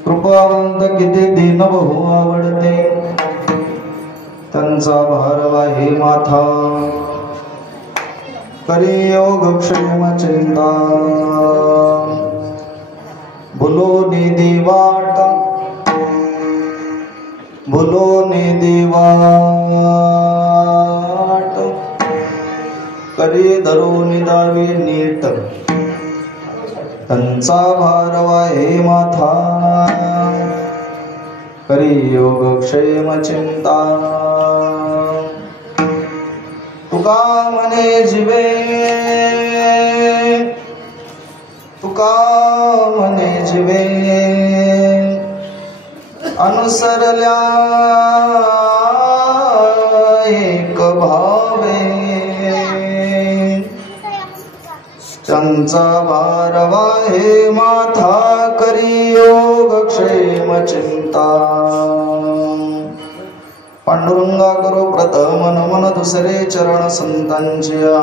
कृपावंत किती दीन बहु आवडते, त्यांचा भारवा हे माथा करी योग क्षेम चिंता। बोलो निधी वाट बोलो निधी वाट करी धरून दावी नीट, त्यांचा भारवा हे माथा करी योग क्षेम चिंता। तुका म्हणे जीवे तुका म्हणे जीवे अनुसरल्या एक भावे, त्यांचा भारवा हे माथा करी योग क्षेम चिंता। पांडुरंगा करो प्रथम नमन दुसरे चरण संतांच्या,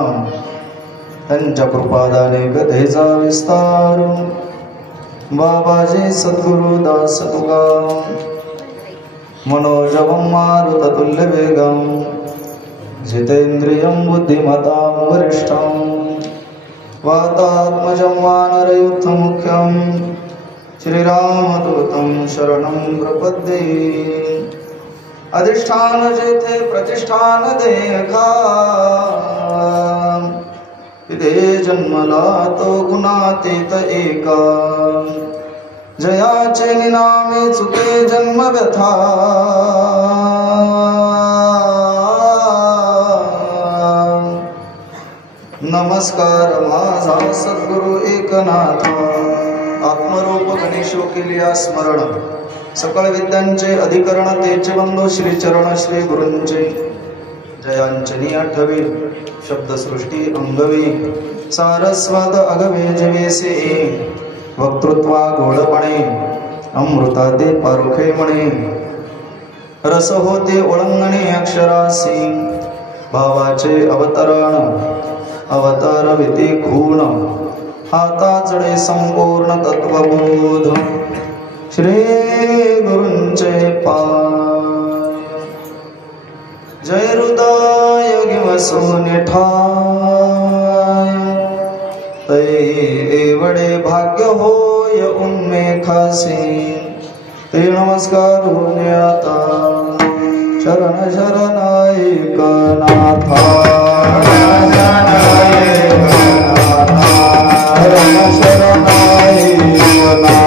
त्यांच्या कृपादाने कथेचा विस्तार। बाबाजी सद्गुरु दास तुका मनोजवं मारुततुल्य वेगं, जितेन्द्रियं बुद्धिमतां वरिष्ठं, वातात्मजं वानरयूथमुख्यं श्रीरामदूतं शरणं प्रपद्ये। अधिष्ठान जेथे प्रतिष्ठान देखा, तिथे जन्मला तो गुणातीत एका। जयाचे निनामे चुके जन्म व्यथा, नमस्कार माझा सद्गुरु एकनाथा। आत्मरूप गणेशो केलिया स्मरण, सकळ विद्यांचे अधिकरण तेचे बंधू श्री चरण श्री गुरूंचे। जयांचनी आठवे शब्दसृष्टी अंगवे, सारस्वत अगवे जवेसे। वक्तृत्वा गोडपणे अमृतादे पारुखे म्हणे, रस होते ओळंगणे अक्षरासी। भावाचे अवतरण अवतारविते खूण, हाता चढे संपूर्ण तत्वबोध। श्री गुरूंचे पाय जय हृदय गिवसून ठाय, तै एवढे भाग्य होय उन्मेखासी। ते नमस्कार होणे आता शरण शरण एकनाथा, शरण शरण एकनाथा।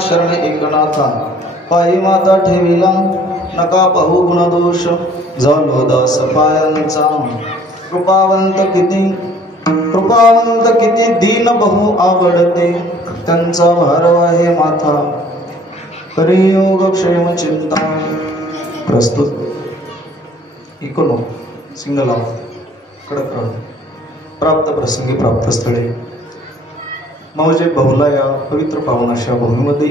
शरण एकनाथा, पायी माता ठेविला नका पाहू गुणदोष। झालो दास पायांचा कृपावंत किती दीन बहु आवडते, त्यांचा भारवा हे माथा करी योग क्षेम चिंता। प्रस्तुत इकोनो सिंगल कडक प्राप्त प्रसंगी प्राप्त स्थळे मौजे बहुला या पवित्र पावन अशा भूमीमध्ये,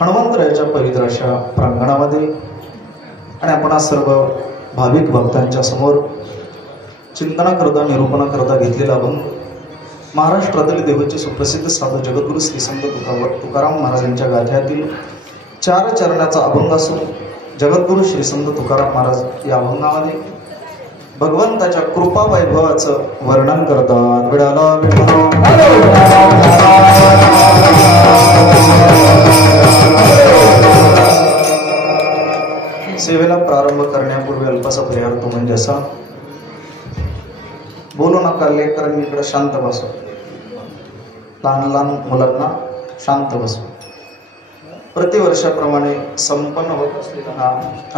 हनुमंतरायाच्या पवित्र अशा प्रांगणामध्ये आणि आपण सर्व भाविक भक्तांच्या समोर चिंतनाकरता निरूपणाकरता घेतलेला अभंग महाराष्ट्रातील देवाचे सुप्रसिद्ध साधू जगद्गुरु श्री संत तुकाराम महाराजांच्या गाथ्यातील 4 चरणाचा अभंग असून, जगद्गुरु श्री संत तुकाराम महाराज या अभंगामध्ये भगवंताच्या कृपा वैभवाचं वर्णन करतात। विडाला सेवेला प्रारंभ करण्यापूर्वी अल्पसा परिहार तो म्हणजे असा, बोलू नका लेकरांनी इकडे शांत बसव, लहान लहान मुलांना शांत बसव. प्रतिवर्षाप्रमाणे संपन्न होत असलेला हा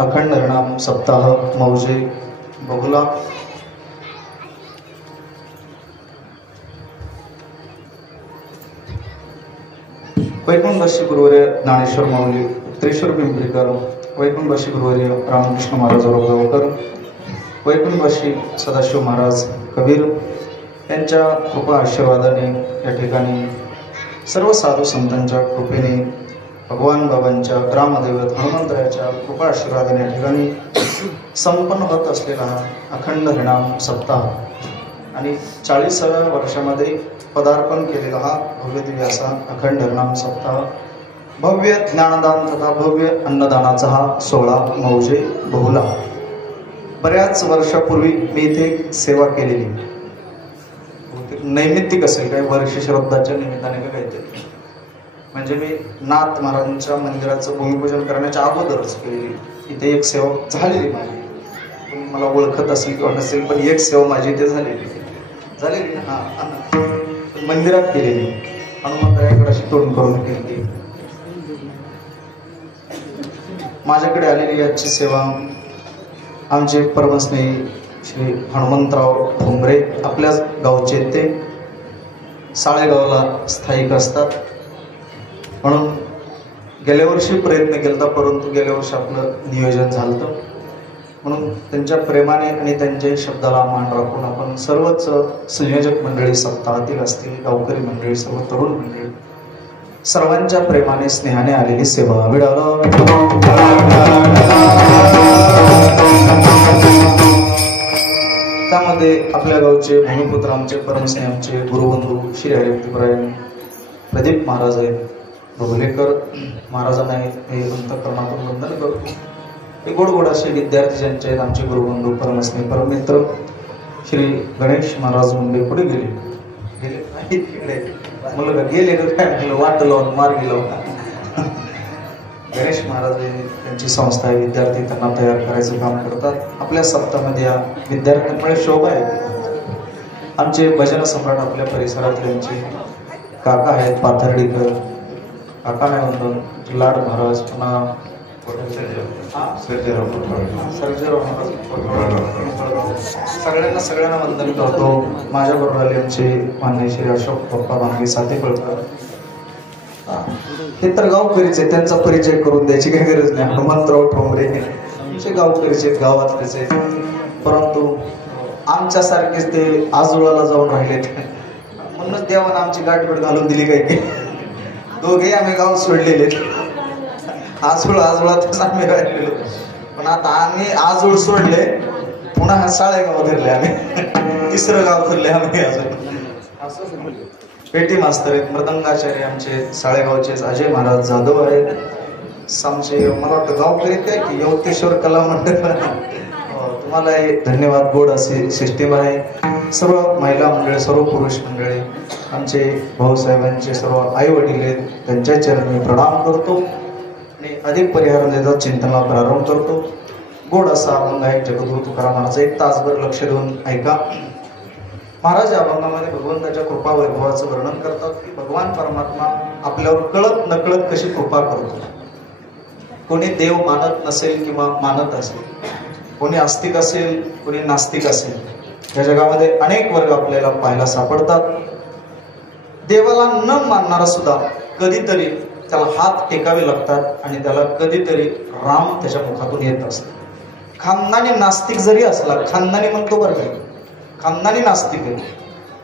अखंड हरिनाम सप्ताह मौजे बहुला वैकुंठवासी गुरुवर्य ज्ञानेश्वर माऊली त्रिशूर पिंपरीकर, वैकुंठवासी गुरुवर्य रामकृष्ण महाराज गावकर, वैकुंठवासी सदाशिव महाराज कबीर यांच्या कृपा आशीर्वादाने या ठिकाणी सर्व साधू संतांच्या कृपेने भगवान बाबांच्या ग्रामदैवत हनुमंतरायाच्या कृपा आशीर्वादाने या ठिकाणी संपन्न होत असलेला हा अखंड हरिनाम सप्ताह आणि 40व्या वर्षामध्ये पदार्पण केलेला हा भव्य दिव्य असा अखंड हरिनाम सप्ताह, भव्य ज्ञानदान तथा भव्य अन्नदानाचा हा सोहळा मौजे बहुला. बऱ्याच वर्षापूर्वी मी इथे सेवा केलेली, नैमित्तिक असेल काही वर्ष श्रद्धाच्या निमित्ताने का काहीतरी, म्हणजे मी नाथ महाराजांच्या मंदिराचं भूमिपूजन करण्याच्या अगोदरच केलेली. इथे एक सेवा झालेली माझी, तुम्ही मला ओळखत असेल किंवा नसेल, पण एक सेवा माझी इथे झालेली हा मंदिरात केलेली, हनुमंतरायाकडे अशी तोंड करून केली. माझ्याकडे आलेली याची सेवा आमचे परमस्नेही श्री हनुमंतराव ठोंबरे, आपल्याच गावचे, ते साळेगावला स्थायिक असतात. म्हणून गेल्या वर्षी प्रयत्न केला, परंतु गेल्या वर्षी आपलं नियोजन झालं. म्हणून त्यांच्या प्रेमाने आणि त्यांच्या शब्दाला मान राखून आपण सर्वच संयोजक मंडळी, सप्ताहातील असतील गावकरी मंडळी, सर्व तरुण मंडळी, सर्वांच्या प्रेमाने स्नेहाने आलेली सेवा विडाला. त्यामध्ये आपल्या गावचे भूमिपुत्र, आमचे परमस्नेह, आमचे गुरुबंधू श्री हरिभक्तीपरायण प्रदीप महाराज आहेत, बहुलेकर महाराजांना हे अंतःकरणातून वंदन करतो. हे गोड गोड असे विद्यार्थी ज्यांचे आहेत आमचे गुरुबंधू परमस्नेह परममित्र श्री गणेश महाराज मुंडे पुढे गेले मुलगा गेले काय वाटलं मार गेलो. गणेश महाराज त्यांची संस्था आहे, विद्यार्थी त्यांना तयार करायचं काम करतात. आपल्या सप्ताहामध्ये या विद्यार्थ्यांमुळे शोभा आहे. आमचे भजन सम्राट आपल्या परिसरातले आमचे काका आहेत पाथर्डीकर, काका नाही म्हणतो लाड महाराज, पुन्हा सगळ्यांना वंदन करतो. माझ्याबरोबर आले आमचे मान्य श्री अशोक पप्पा भांगे सातेकळकर, हे तर गावकरीच आहे, त्यांचा परिचय करून द्यायची काही गरज नाही. हनुमंतराव ठोंबरे आमचे गावकरीचे आहेत, गावातलेच आहेत, परंतु आमच्यासारखेच ते आजोळाला जाऊन राहिलेत. म्हणूनच देवानं आमची गाठभेट घालून दिली काही. दोघे आम्ही गाव सोडलेले, आजोळातच आम्ही राहिलेलो. पण आता आम्ही आजोळ सोडले, पुन्हा साळेगाव धरले, आम्ही तिसरं गाव धरले आम्ही. अजून पेटी मास्तर आहेत, मृदंगाचार्य आमचे साळेगावचे अजय महाराज जाधव आहेत. आमचे मला वाटतं गावकरी काय की यवतेश्वर कला मंडळ, तुम्हाला धन्यवाद. गोड असे सिस्टीम आहे. सर्व महिला मंडळे, सर्व पुरुष मंडळी, आमचे भाऊसाहेबांचे सर्व आई वडील आहेत, त्यांच्या चरणी प्रणाम करतो आणि अधिक परिहार देतात चिंतनाला प्रारंभ करतो. गोड असा अभंग आहे जगद्गुरु तुकाराम महाराज, एक तासभर लक्ष देऊन ऐका. महाराज या अभंगामध्ये भगवंताच्या कृपा वैभवाचं वर्णन करतात की भगवान परमात्मा आपल्यावर कळत नकळत कशी कृपा करतो. कोणी देव मानत नसेल किंवा मानत असेल, कोणी आस्तिक असेल, कोणी नास्तिक असेल, या जगामध्ये अनेक वर्ग आपल्याला पाहायला सापडतात. देवाला न मानणारा सुद्धा कधीतरी त्याला हात टेकावे लागतात आणि त्याला कधीतरी राम त्याच्या मुखातून येत असतो. खानदानी नास्तिक जरी असला, खानदानी म्हणतो बरं का, खानदानी नास्तिक आहे,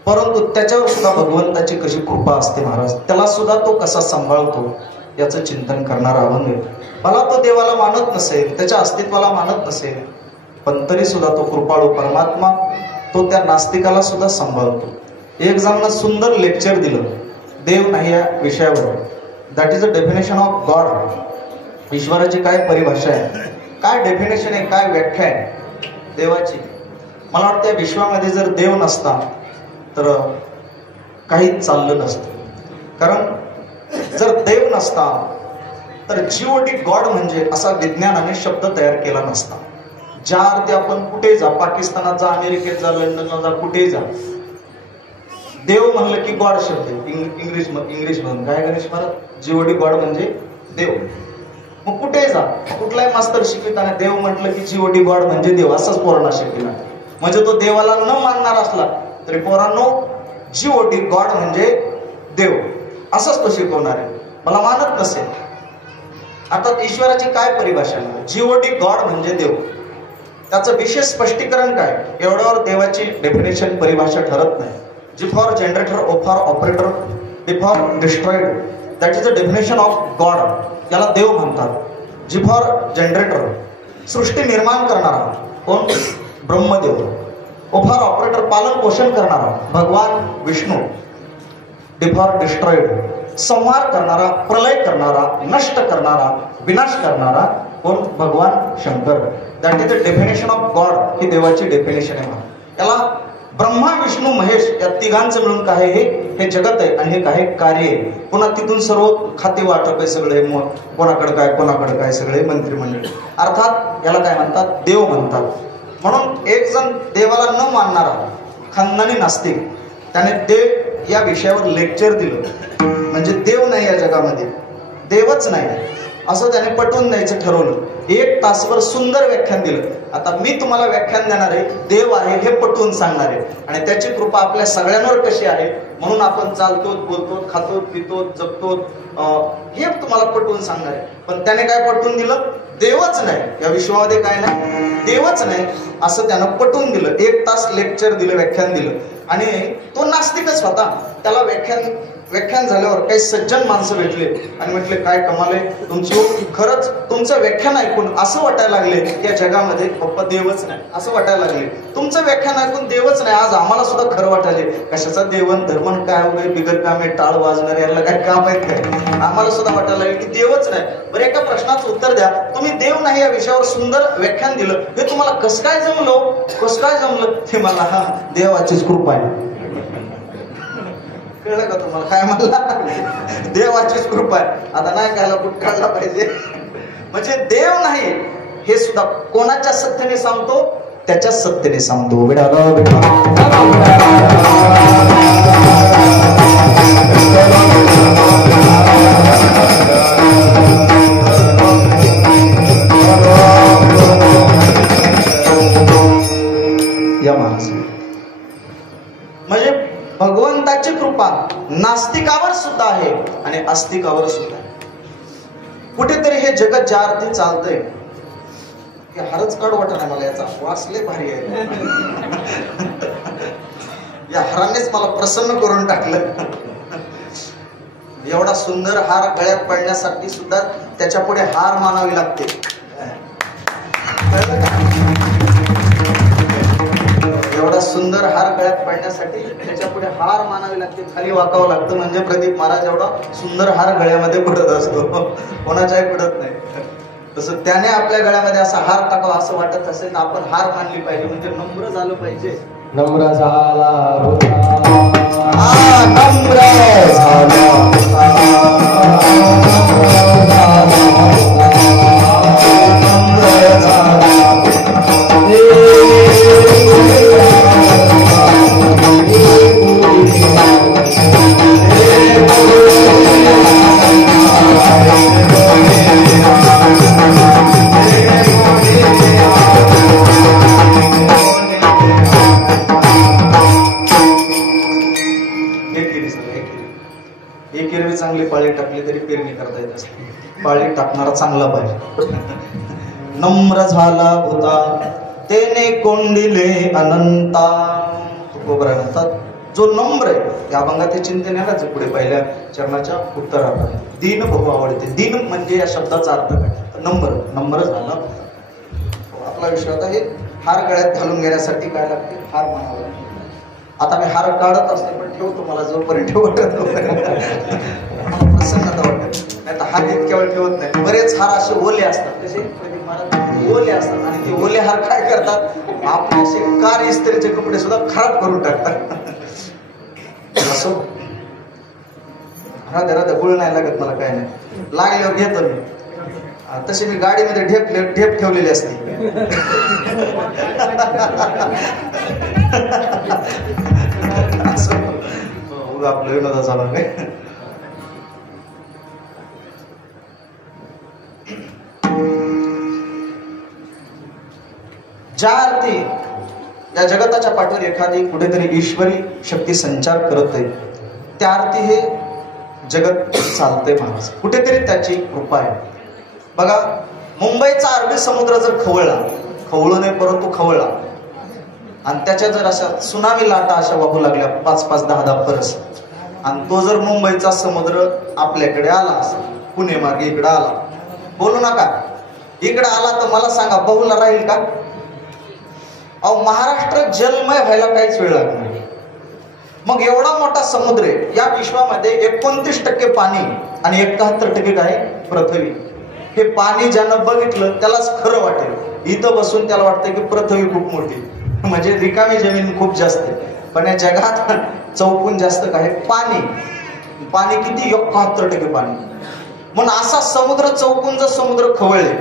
परंतु त्याच्यावर सुद्धा भगवंताची कशी कृपा असते महाराज, त्याला सुद्धा तो कसा सांभाळतो याचं चिंतन करणारा अभंग आहे. मला तो देवाला मानत नसेल, त्याच्या अस्तित्वाला मानत नसेल, पण तरी सुद्धा तो कृपाळू परमात्मा तो त्या नास्तिकाला सुद्धा सांभाळतो. एक जणांना सुंदर लेक्चर दिलं देव नाही या विषयावर, that is a definition of God. ईश्वराची काय परिभाषा आहे, काय डेफिनेशन आहे, काय व्याख्या आहे देवाची. मला वाटतं या विश्वामध्ये जर देव नसता तर काहीच चाललं नसतं. कारण जर देव नसता तर जीओडी गॉड म्हणजे असा विज्ञानाने शब्द तयार केला नसता. ज्या अर्थी आपण कुठे जा, पाकिस्तानात जा, अमेरिकेत जा, लंडनला जा, कुठे जा, देव म्हणलं की गॉड शब्द इंग्लिश म्हणून काय गणेश महाराज, जीओडी गॉड म्हणजे देव. मग कुठे जा, कुठलाही मास्तर शिकविताना देव म्हटलं की जीओडी गॉड म्हणजे देव असंच पोरांना शिकविला. म्हणजे तो देवाला न मानणार असला तरी पोरांनो जीओडी गॉड म्हणजे देव असंच तो शिकवणार आहे. मला मानत नसेल, आता ईश्वराची काय परिभाषा आहे? जीओडी गॉड म्हणजे देव. त्याचं विशेष स्पष्टीकरण काय? एवढ्यावर देवाची डेफिनेशन परिभाषा ठरत नाही. G for generator, O for operator, D for destroyer, that is the definition of God, याला देव म्हणतात. जी फॉर जनरेटर, सृष्टी निर्माण करणारा कोण? ब्रह्मदेव. ओ फॉर ऑपरेटर, पालन पोषण करणारा भगवान विष्णू. डी फॉर डिस्ट्रॉइड, संहार करणारा, प्रलय करणारा, नष्ट करणारा, विनाश करणारा कोण? भगवान Shankar. That is the definition of God. ही देवाची डेफिनेशन आहे. याला ब्रह्मा विष्णू महेश या तिघांचं मिळून काय आहे? हे जगत आहे आणि हे काय? कार्य आहे. पुन्हा तिथून सर्व खाते वाटप आहे सगळे, कोणाकडे काय सगळे मंत्रिमंडळ. अर्थात याला काय म्हणतात? देव म्हणतात. म्हणून एक जण देवाला न मानणारा खानदानी नास्तिक, त्याने देव या विषयावर लेक्चर दिलं. म्हणजे देव नाही या जगामध्ये, देवच नाही असं त्याने पटवून द्यायचं ठरवलं. 1 तासभर सुंदर व्याख्यान दिलं. आता मी तुम्हाला व्याख्यान देणार आहे, देव आहे हे पटवून सांगणार आहे. आणि त्याची कृपा आपल्या सगळ्यांवर कशी आहे, म्हणून आपण चालतो, बोलतो, खातो, पितो, जगतो, हे तुम्हाला पटवून सांगणार आहे. पण त्याने काय पटवून दिलं? देवच नाही या विश्वामध्ये, काय नाही, देवच नाही असं त्यानं पटवून दिलं. 1 तास लेक्चर दिलं, व्याख्यान दिलं. आणि तो नास्तिकच होता. त्याला व्याख्यान झाल्यावर काही सज्जन माणसं भेटले आणि म्हटले, काय कमाल आहे तुमची, खरंच तुमचं व्याख्यान ऐकून असं वाटायला लागले की या जगामध्ये पप्पा देवच नाही, असं वाटायला लागले. तुमचं व्याख्यान ऐकून देवच नाही, आज आम्हाला सुद्धा खरं वाटायले. कशाचा देवन धर्मन काय वगैरे बिगर काम आहे, टाळ वाजणार, याला काय काम आहेत काय? आम्हाला सुद्धा वाटायला लागले की देवच नाही. बरं, एका प्रश्नाचं उत्तर द्या. तुम्ही देव नाही या विषयावर सुंदर व्याख्यान दिलं, हे तुम्हाला कसं काय जमलं? कसं काय जमलं? ते मला हा देवाचीच कृपा आहे. कळलं का तुम्हाला? काय म्हणला? देवाचीच कृपा आहे. आता नाही कायला कुठ काढला पाहिजे. म्हणजे देव नाही हे सुद्धा कोणाच्या सत्तेने सांगतो? त्याच्या सत्तेने सांगतो. या माणसा म्हणजे भगवंताची कृपा नास्तिकावर सुद्धा आहे आणि आस्तिकावर सुद्धा आहे. कुठेतरी हे जगत ज्या अर्थी चालतंय, हे हारच कड वाटत नाही मला. याचा वास लय भारी आहे. या हारानेच मला प्रसन्न करून टाकलं. एवढा सुंदर हार गळ्यात पडण्यासाठी सुद्धा त्याच्या पुढे हार मानावी लागते. एवढा सुंदर हार गळ्यात पडण्यासाठी त्याच्या पुढे हार मानावी लागते, खाली वाकावं लागतं. म्हणजे प्रदीप महाराज एवढा सुंदर हार गळ्यामध्ये पडत असतो, कोणाच्याही पडत नाही. तसं त्याने आपल्या गळ्यामध्ये असा हार टाकावा असं वाटत असेल तर आपण हार मानली पाहिजे. म्हणजे नम्र झालं पाहिजे. नम्र झाला चांगली पाळी टाकली तरी पेरणी करता येत असते. पाळी टाकणारा चांगला पाहिजे. नम्र झाला भूता तेने कोंडिले अनंता. तुकोबरा म्हणतात जो नम्र आहे, त्या अभंगात हे चिंतन आहे ना, पुढे पहिल्या चरणाच्या उत्तरात दीन बहु आवडते. दीन म्हणजे या शब्दाचा अर्थ काय? नम्र झाला. आपला विषय होता हे हार गळ्यात घालून घेण्यासाठी काय लागते? हार मानावा लागते. आता मी हार काढत असते पण ठेवतो, मला जोपर्यंत ठेवत मला प्रसन्नता वाटते. नाही तर हार इतक्या वेळ ठेवत नाही. बरेच हार असे ओले असतात, कसे ओले असतात आणि ते ओले हार काय करतात? आपले असे कार इस्त्रीचे कपडे सुद्धा खराब करून टाकतात. असो राधा गुळ नाही लागत मला, काय नाही लागल्यावर घेतो मी. तशी मी गाडीमध्ये ढेप ठेवलेली असते. आपलं विनोदाचा भाग आहे. ज्या अर्थी या जगताच्या पाठीवर एखादी कुठेतरी ईश्वरी शक्ती संचार करत आहे, त्या अर्थी हे जगत चालतंय महाराज. कुठेतरी त्याची कृपा आहे. बघा, मुंबईचा अरबी समुद्र जर खवळलं नाही परंतु खवळला, आणि त्याच्या जर अशा सुनामी लाटा अशा वाहू लागल्या 5-5, 10-10 परस, आणि तो जर मुंबईचा समुद्र आपल्याकडे आला असेल, पुणे मार्गे इकडे आला, बोलू नका, इकडे आला तर मला सांगा बहुला राहील का? अहो, महाराष्ट्र जलमय व्हायला काहीच वेळ लागणार नाही. मग एवढा मोठा समुद्र आहे, या विश्वामध्ये 29% पाणी आणि 71% काय? पृथ्वी. हे पाणी ज्यानं बघितलं त्यालाच खरं वाटेल. इथं बसून त्याला वाटतं की पृथ्वी खूप मोठी, म्हणजे रिकामी जमीन खूप जास्त आहे. पण या जगात चौकून जास्त काय? पाणी. पाणी किती? 71% पाणी. म्हणून असा समुद्र चौकून जर समुद्र खवळले,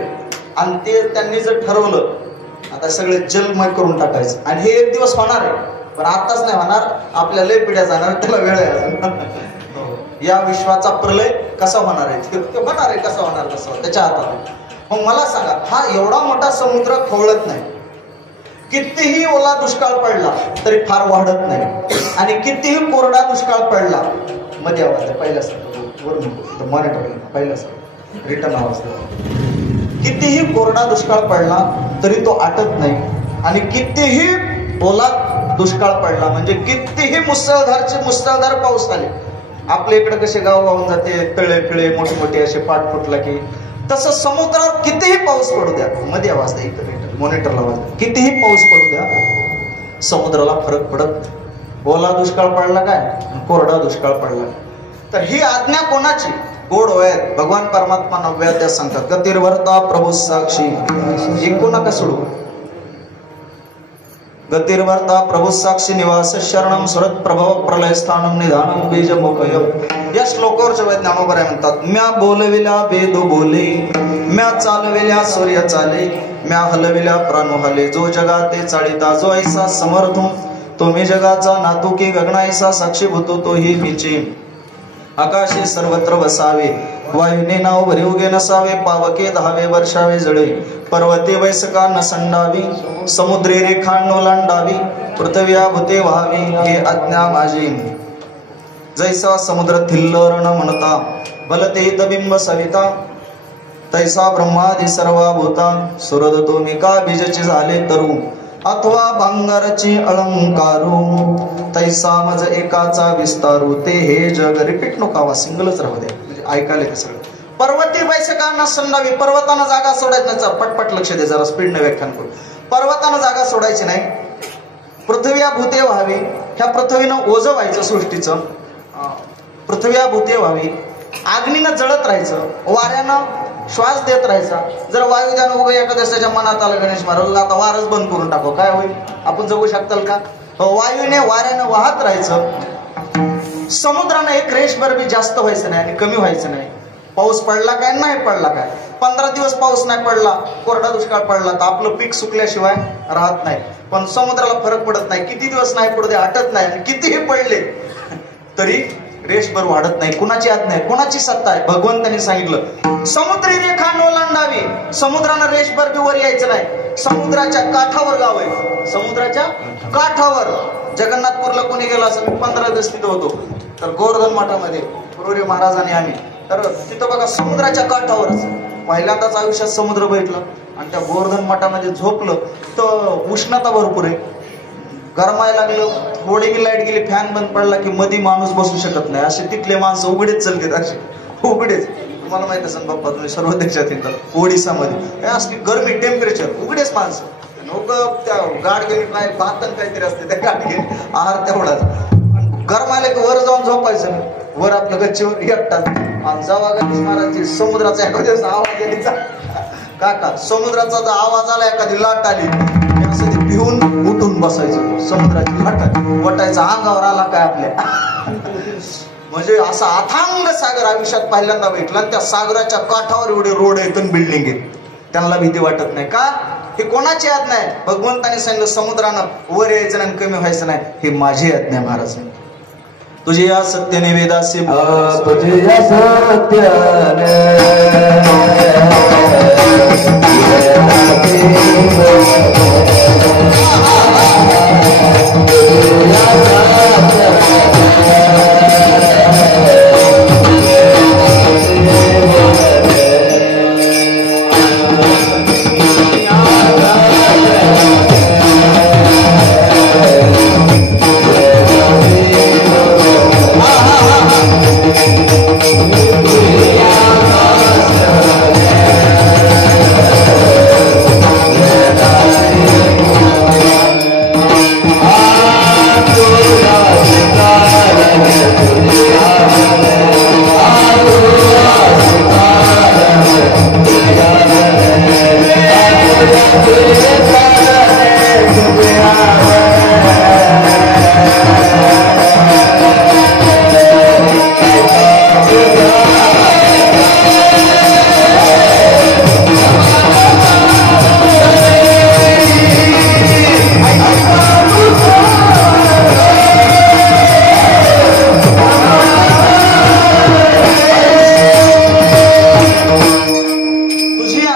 आणि ते त्यांनी जर ठरवलं आता सगळे जलमय करून टाकायचं, आणि हे एक दिवस होणार आहे, पण आताच नाही होणार, आपल्या लय पिढ्या जाणार, त्याला वेळ आहे. या विश्वाचा प्रलय कसा होणार आहे ते होणार आहे. कसा होणार कसं त्याच्या हातात आहे. मग मला सांगा, हा एवढा मोठा समुद्र खवळत नाही, कितीही ओला दुष्काळ पडला तरी फार वाढत नाही, आणि कितीही कोरडा दुष्काळ पडला, मध्ये आवाज आहे पहिल्यासारखं मॉनिटर पहिल्यासारखं रिटर्न आवाज, कितीही कोरडा दुष्काळ पडला तरी तो आटत नाही, आणि कितीही ओला दुष्काळ पडला म्हणजे कितीही मुसळधार पाऊस आले, आपल्या इकडे कसे गाव वाहून जाते, तळे फिळे मोठे मोठे असे पाठ फुटला की, तसं समुद्रावर कितीही पाऊस पडू द्या, मध्ये आवाज द्या, इथं मॉनिटरला आवाज, कितीही पाऊस पडू द्या, समुद्राला फरक पडत. ओला दुष्काळ पडला काय, कोरडा दुष्काळ पडला. तर ही आज्ञा कोणाची? गोड वयात भगवान परमात्मा 9व्या अध्यायात सांगतात, गतिर्भरता प्रभू साक्षी. ऐकू नका सोडू. गतिर्भरता प्रभू साक्षी निवास शरणम सुरत प्रभव प्रलय स्थानम निधानम बीज मोकयम. या श्लोकावरच्या वैज्ञानिक म्हणतात, म्या बोलविल्या वेद बोले, म्या चालविल्या सूर्य चाले, म्या हलविल्या प्राणू हले, जो जगाते चाळिता जो ऐसा समर्थ, तुम्ही जगाचा नातू की गगनाईसा साक्षी भूतो तो ही मीचे. आकाशे सर्वत्र बसावे, वायुने नाव भरी उगे नसावे, पावके धावे वर्षावे जळे, पर्वते वैसका न संडावी, समुद्रे रेखा न ओलांडावी, पृथ्व्या भूते व्हावी हे आज्ञा माझी. जैसा समुद्र थिल्लर न म्हणता, बलते दबिंब सविता, तैसा ब्रह्मादी सर्वा भूता, सुरद तुम्ही का बीजचे झाले तरू, अथवा भांगाराची अलंकारू, तैसा मज एकाचा विस्तारू, ते हे जग. रिपीट नका, सिंगलच राहू द्या, म्हणजे ऐकायला ते सगळं. पर्वती बैसकांना संडावी, पर्वतानं जागा सोडायची नाही. पटपट लक्ष दे जरा, स्पीडने व्याख्यान करू. पर्वतानं जागा सोडायची नाही, पृथ्व्या भूते व्हावी, ह्या पृथ्वीनं ओझं व्हायचं सृष्टीचं, पृथ्व्या भूते व्हावी, अग्नीनं जळत राहायचं, वाऱ्यानं श्वास देत राहायचा. जर वायुदान उभं एखाद्याच्या मनात आलं गणेश महाराज आता वारच बंद करून टाकू, काय होईल? आपण जगू शकताल का? वायूने वाऱ्यानं वाहत राहायचं. समुद्रानं एक रेषभर बी जास्त व्हायचं नाही आणि कमी व्हायचं नाही. पाऊस पडला काय नाही पडला काय, 15 दिवस पाऊस नाही पडला, कोरडा दुष्काळ पडला तर आपलं पीक सुकल्याशिवाय राहत नाही. पण समुद्राला फरक पडत नाही, किती दिवस नाही पडू दे हटत नाही, आणि कितीही पडले तरी रेषभर वाढत नाही. कुणाची आज्ञा आहे? कुणाची सत्ता आहे? भगवंतांनी सांगितलं, समुद्री रेखा न ओलांडावी, समुद्रानं रेषभर बी वर यायचं नाही. समुद्राच्या काठावर गाव आहे, समुद्राच्या काठावर. जगन्नाथपूरला कोणी गेला असं, मी 15 दिवस तिथं होतो, तर गोवर्धन मठामध्ये पुरोरे महाराजांनी आम्ही, तर तिथं बघा समुद्राच्या काठावरच पहिल्यांदाच आयुष्यात समुद्र बघितलं. आणि त्या गोवर्धन मठामध्ये झोपलं तर उष्णता भरपूर आहे, गरमायला लागलं, थोडी बी लाईट गेली, फॅन बंद पडला की मध्ये माणूस बसू शकत नाही. असे तिथले माणसं उघडेच चलतात, असे उघडेच. तुम्हाला माहित असेल बाप्पा, तुम्ही सर्व देशात येतात ओडिसामध्ये असली गरमी, टेम्परेचर, उघडेच माणसं. लोक त्या गाडगे काय भातन काहीतरी असते, त्या गाडगे आहार तेवढाच. गरमायला की वर जाऊन झोपायचं नाही, वर आपल्या गच्चीवर एकटाच. आणि जेव्हा गणेश महाराजची समुद्राचा एखाद्या आवाज यायचा, काका समुद्राचा जर आवाज आला, एखादी लाट आली, भिवून उठून बसायचं. समुद्राची लाट वटायचा, अंगावर आला काय आपल्या म्हणजे असा अथांग सागर आयुष्यात पहिल्यांदा भेटला आणि त्या सागराच्या काठावर एवढे रोड आहेत आणि बिल्डिंग आहेत, त्यांना भीती वाटत नाही का? हे कोणाची आज्ञा आहे? भगवंताने सांगितलं समुद्रानं वर यायचं नाही कमी व्हायचं नाही, हे माझी आज्ञा महाराज. तुझे या सत्य निवेदासी तुझे या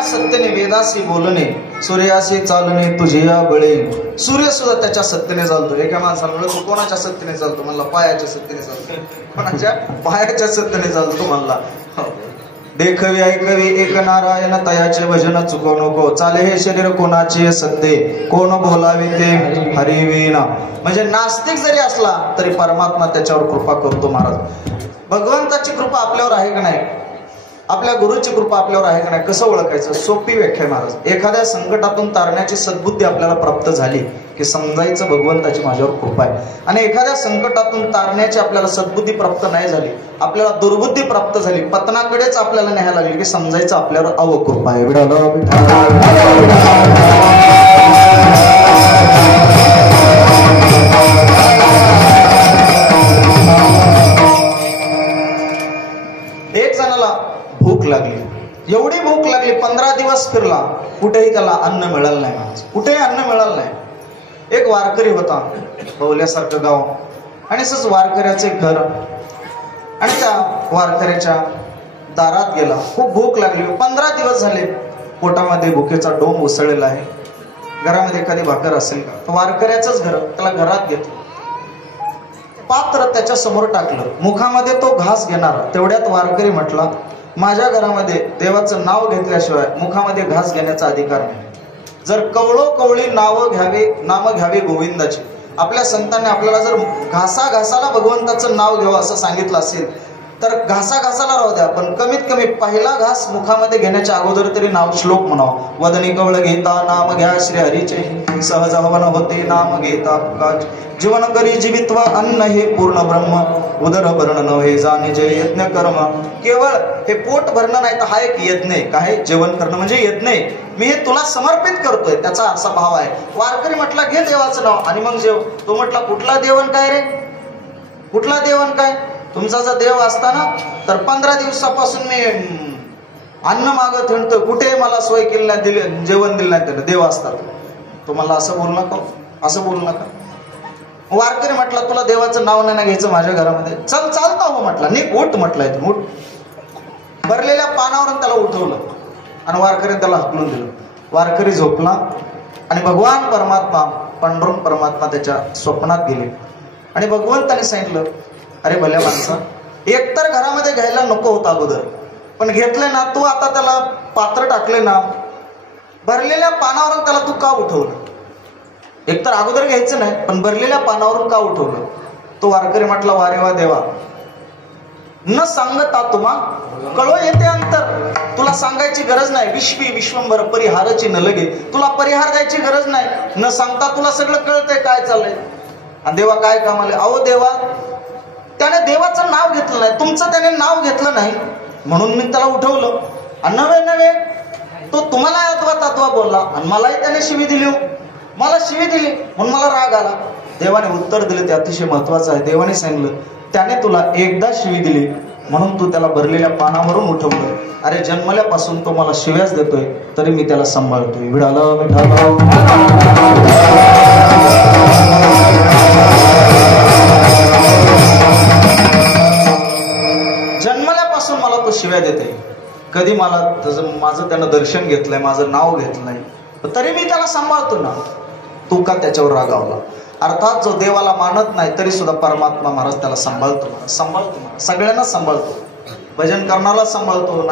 सत्याने बोलणे सूर्याशी चालणे तुझे या बळे. सूर्य सुद्धा त्याच्या सत्तेने चालतो. एका माणसाला म्हणलं तू कोणाच्या सत्तेने चालतो? म्हणला पायाच्या सत्तेने चालतो. कोणाच्या? पायाच्या सत्तेने चालतो म्हणला. देखवी ऐकवी एक नारायण तयाचे भजन चुकवू नको. चाले हे शरीर कोणाचे सत्ते कोण बोलावे ते हरिवीना. म्हणजे नास्तिक जरी असला तरी परमात्मा त्याच्यावर कृपा करतो महाराज. भगवंताची कृपा आपल्यावर आहे का नाही? आपल्या गुरुची कृपा आपल्यावर आहे का नाही? कसं ओळखायचं? सोपी व्याख्या महाराज. एखाद्या संकटातून तारण्याची सद्बुद्धी आपल्याला प्राप्त झाली की समजायचं भगवंताची माझ्यावर कृपा आहे. आणि एखाद्या संकटातून तारण्याची आपल्याला सद्बुद्धी प्राप्त नाही झाली, आपल्याला दुर्बुद्धी प्राप्त झाली, पतनाकडेच आपल्याला न्यायला लागली की समजायचं आपल्यावर अवकृपा आहे. एक जणाला भूक लागली, एवढी भूक लागली, 15 दिवस फिरला, कुठेही त्याला अन्न मिळालं नाही महाराज. कुठेही अन्न मिळालं नाही. एक वारकरी होता, बवल्यासारखं गाव, आणि असंच वारकऱ्याचे घर, आणि त्या वारकऱ्याच्या दारात गेला. खूप भूक लागली, 15 दिवस झाले, पोटामध्ये भुकेचा डोंब उसळलेला आहे. घरामध्ये एखादी भाकर असेल का? वारकऱ्याचंच घर, त्याला घरात घेतलं, पात्र त्याच्या समोर टाकलं, मुखामध्ये तो घास घेणार. तेवढ्यात वारकरी म्हटला, माझ्या घरामध्ये देवाचं नाव घेतल्याशिवाय मुखामध्ये घास घेण्याचा अधिकार नाही. जर कवळो कवळी नाम घ्यावे गोविंदाची. आपल्या संतांनी आपल्याला जर घासाला भगवंताचं नाव घ्यावं असं सांगितलं असेल तर घासाला राहू द्या, पण कमीत कमी पहिला घास मुखामध्ये घेण्याच्या अगोदर तरी नाव श्लोक म्हणावं. वदनी कवळ घेता नाम घ्या श्री हरीचे, सहज हवन होते नाम घेता काज. जीवन करी जीवित्वा अन्न हे पूर्ण ब्रह्म, उदर भरण नव्हे जाणे जय यज्ञ कर्म. केवळ हे पोट भरणं नाही तर हा एक यज्ञ आहे. काय? जेवण करणं म्हणजे यज्ञ आहे. मी हे तुला समर्पित करतोय, त्याचा असा भाव आहे. वारकरी म्हटला घे देवाचं नाव आणि मग जेव. तो म्हटला कुठला देवण काय रे? कुठला देवण काय? तुमचा जर देव असताना तर 15 दिवसापासून मी अन्न मागत हिंडतोय, कुठे मला सोय केली नाही, दिले जेवण दिलं नाही. त्याला देव असतात. तुम्हाला असं बोलू नका, असं बोलू नका. वारकरी म्हटला तुला देवाचं नाव नाही घ्यायचं माझ्या घरामध्ये. चल चालता हो म्हटला, नीट उठ म्हटलंय तू, उठ. भरलेल्या पानावरून त्याला उठवलं आणि वारकरी त्याला हकलून दिलं. वारकरी झोपला आणि भगवान परमात्मा, पांडुरंग परमात्मा त्याच्या स्वप्नात गेले आणि भगवंताने सांगितलं, अरे भल्या माणसा, एकतर घरामध्ये घ्यायला नको होता अगोदर, पण घेतले ना तू, आता त्याला पात्र टाकले ना, भरलेल्या पानावरून त्याला तू का उठवलं? एकतर अगोदर घ्यायचं नाही, पण भरलेल्या पानावरून का उठवलं? तो वारकरी म्हटला, वारे वा देवा, न सांगता तुम्हा कळो येते अंतर. तुला सांगायची गरज नाही. विश्वी विश्वंभर परिहाराची न लगे. तुला परिहार द्यायची गरज नाही. न सांगता तुला सगळं कळतंय काय चाललंय. आणि देवा काय कामाले? अहो देवा, त्याने देवाचं नाव घेतलं नाही, तुमचं त्याने नाव घेतलं नाही, म्हणून मी त्याला उठवलं. आणि नव्हे तो तुम्हाला अथवा तत्वा बोलला आणि मलाही त्याने शिवी दिली. मला शिवी दिली म्हणून मला राग आला. देवाने उत्तर दिले, ते अतिशय महत्वाचं आहे. देवाने सांगितलं, त्याने तुला एकदा शिवी दिली म्हणून तू त्याला भरलेल्या पानावरून उठवलं. अरे जन्मल्यापासून तो मला शिव्याच देतोय तरी मी त्याला सांभाळतोय. विडाला मिठाला जन्मल्यापासून मला तो शिव्या देते. कधी मला माझं त्यानं दर्शन घेतलंय, माझं नाव घेतलंय, तरी मी त्याला सांभाळतो ना. तू का त्याच्यावर रागावला? अर्थात जो देवाला मानत नाही तरी सुद्धा परमात्मा महाराज त्याला सांभाळतो सगळ्यांना सांभाळतो. भजन करणारा सांभाळतो,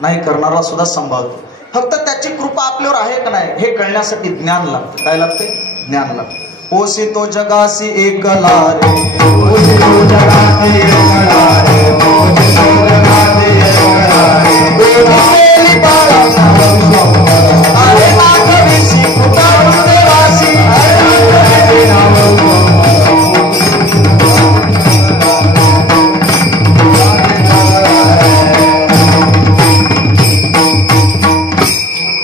नाही करणारा सुद्धा सांभाळतो. फक्त त्याची कृपा आपल्यावर आहे का नाही हे कळण्यासाठी ज्ञान लागतं. काय लागते? ज्ञान लागतं. ओसी तो जगासी एकला रे, ओसी तो जगासी एकला रे, ओसी तो जगासी एकला रे, गोविंदेली बाळा अरे नागवीसी कृपा देवासी अरे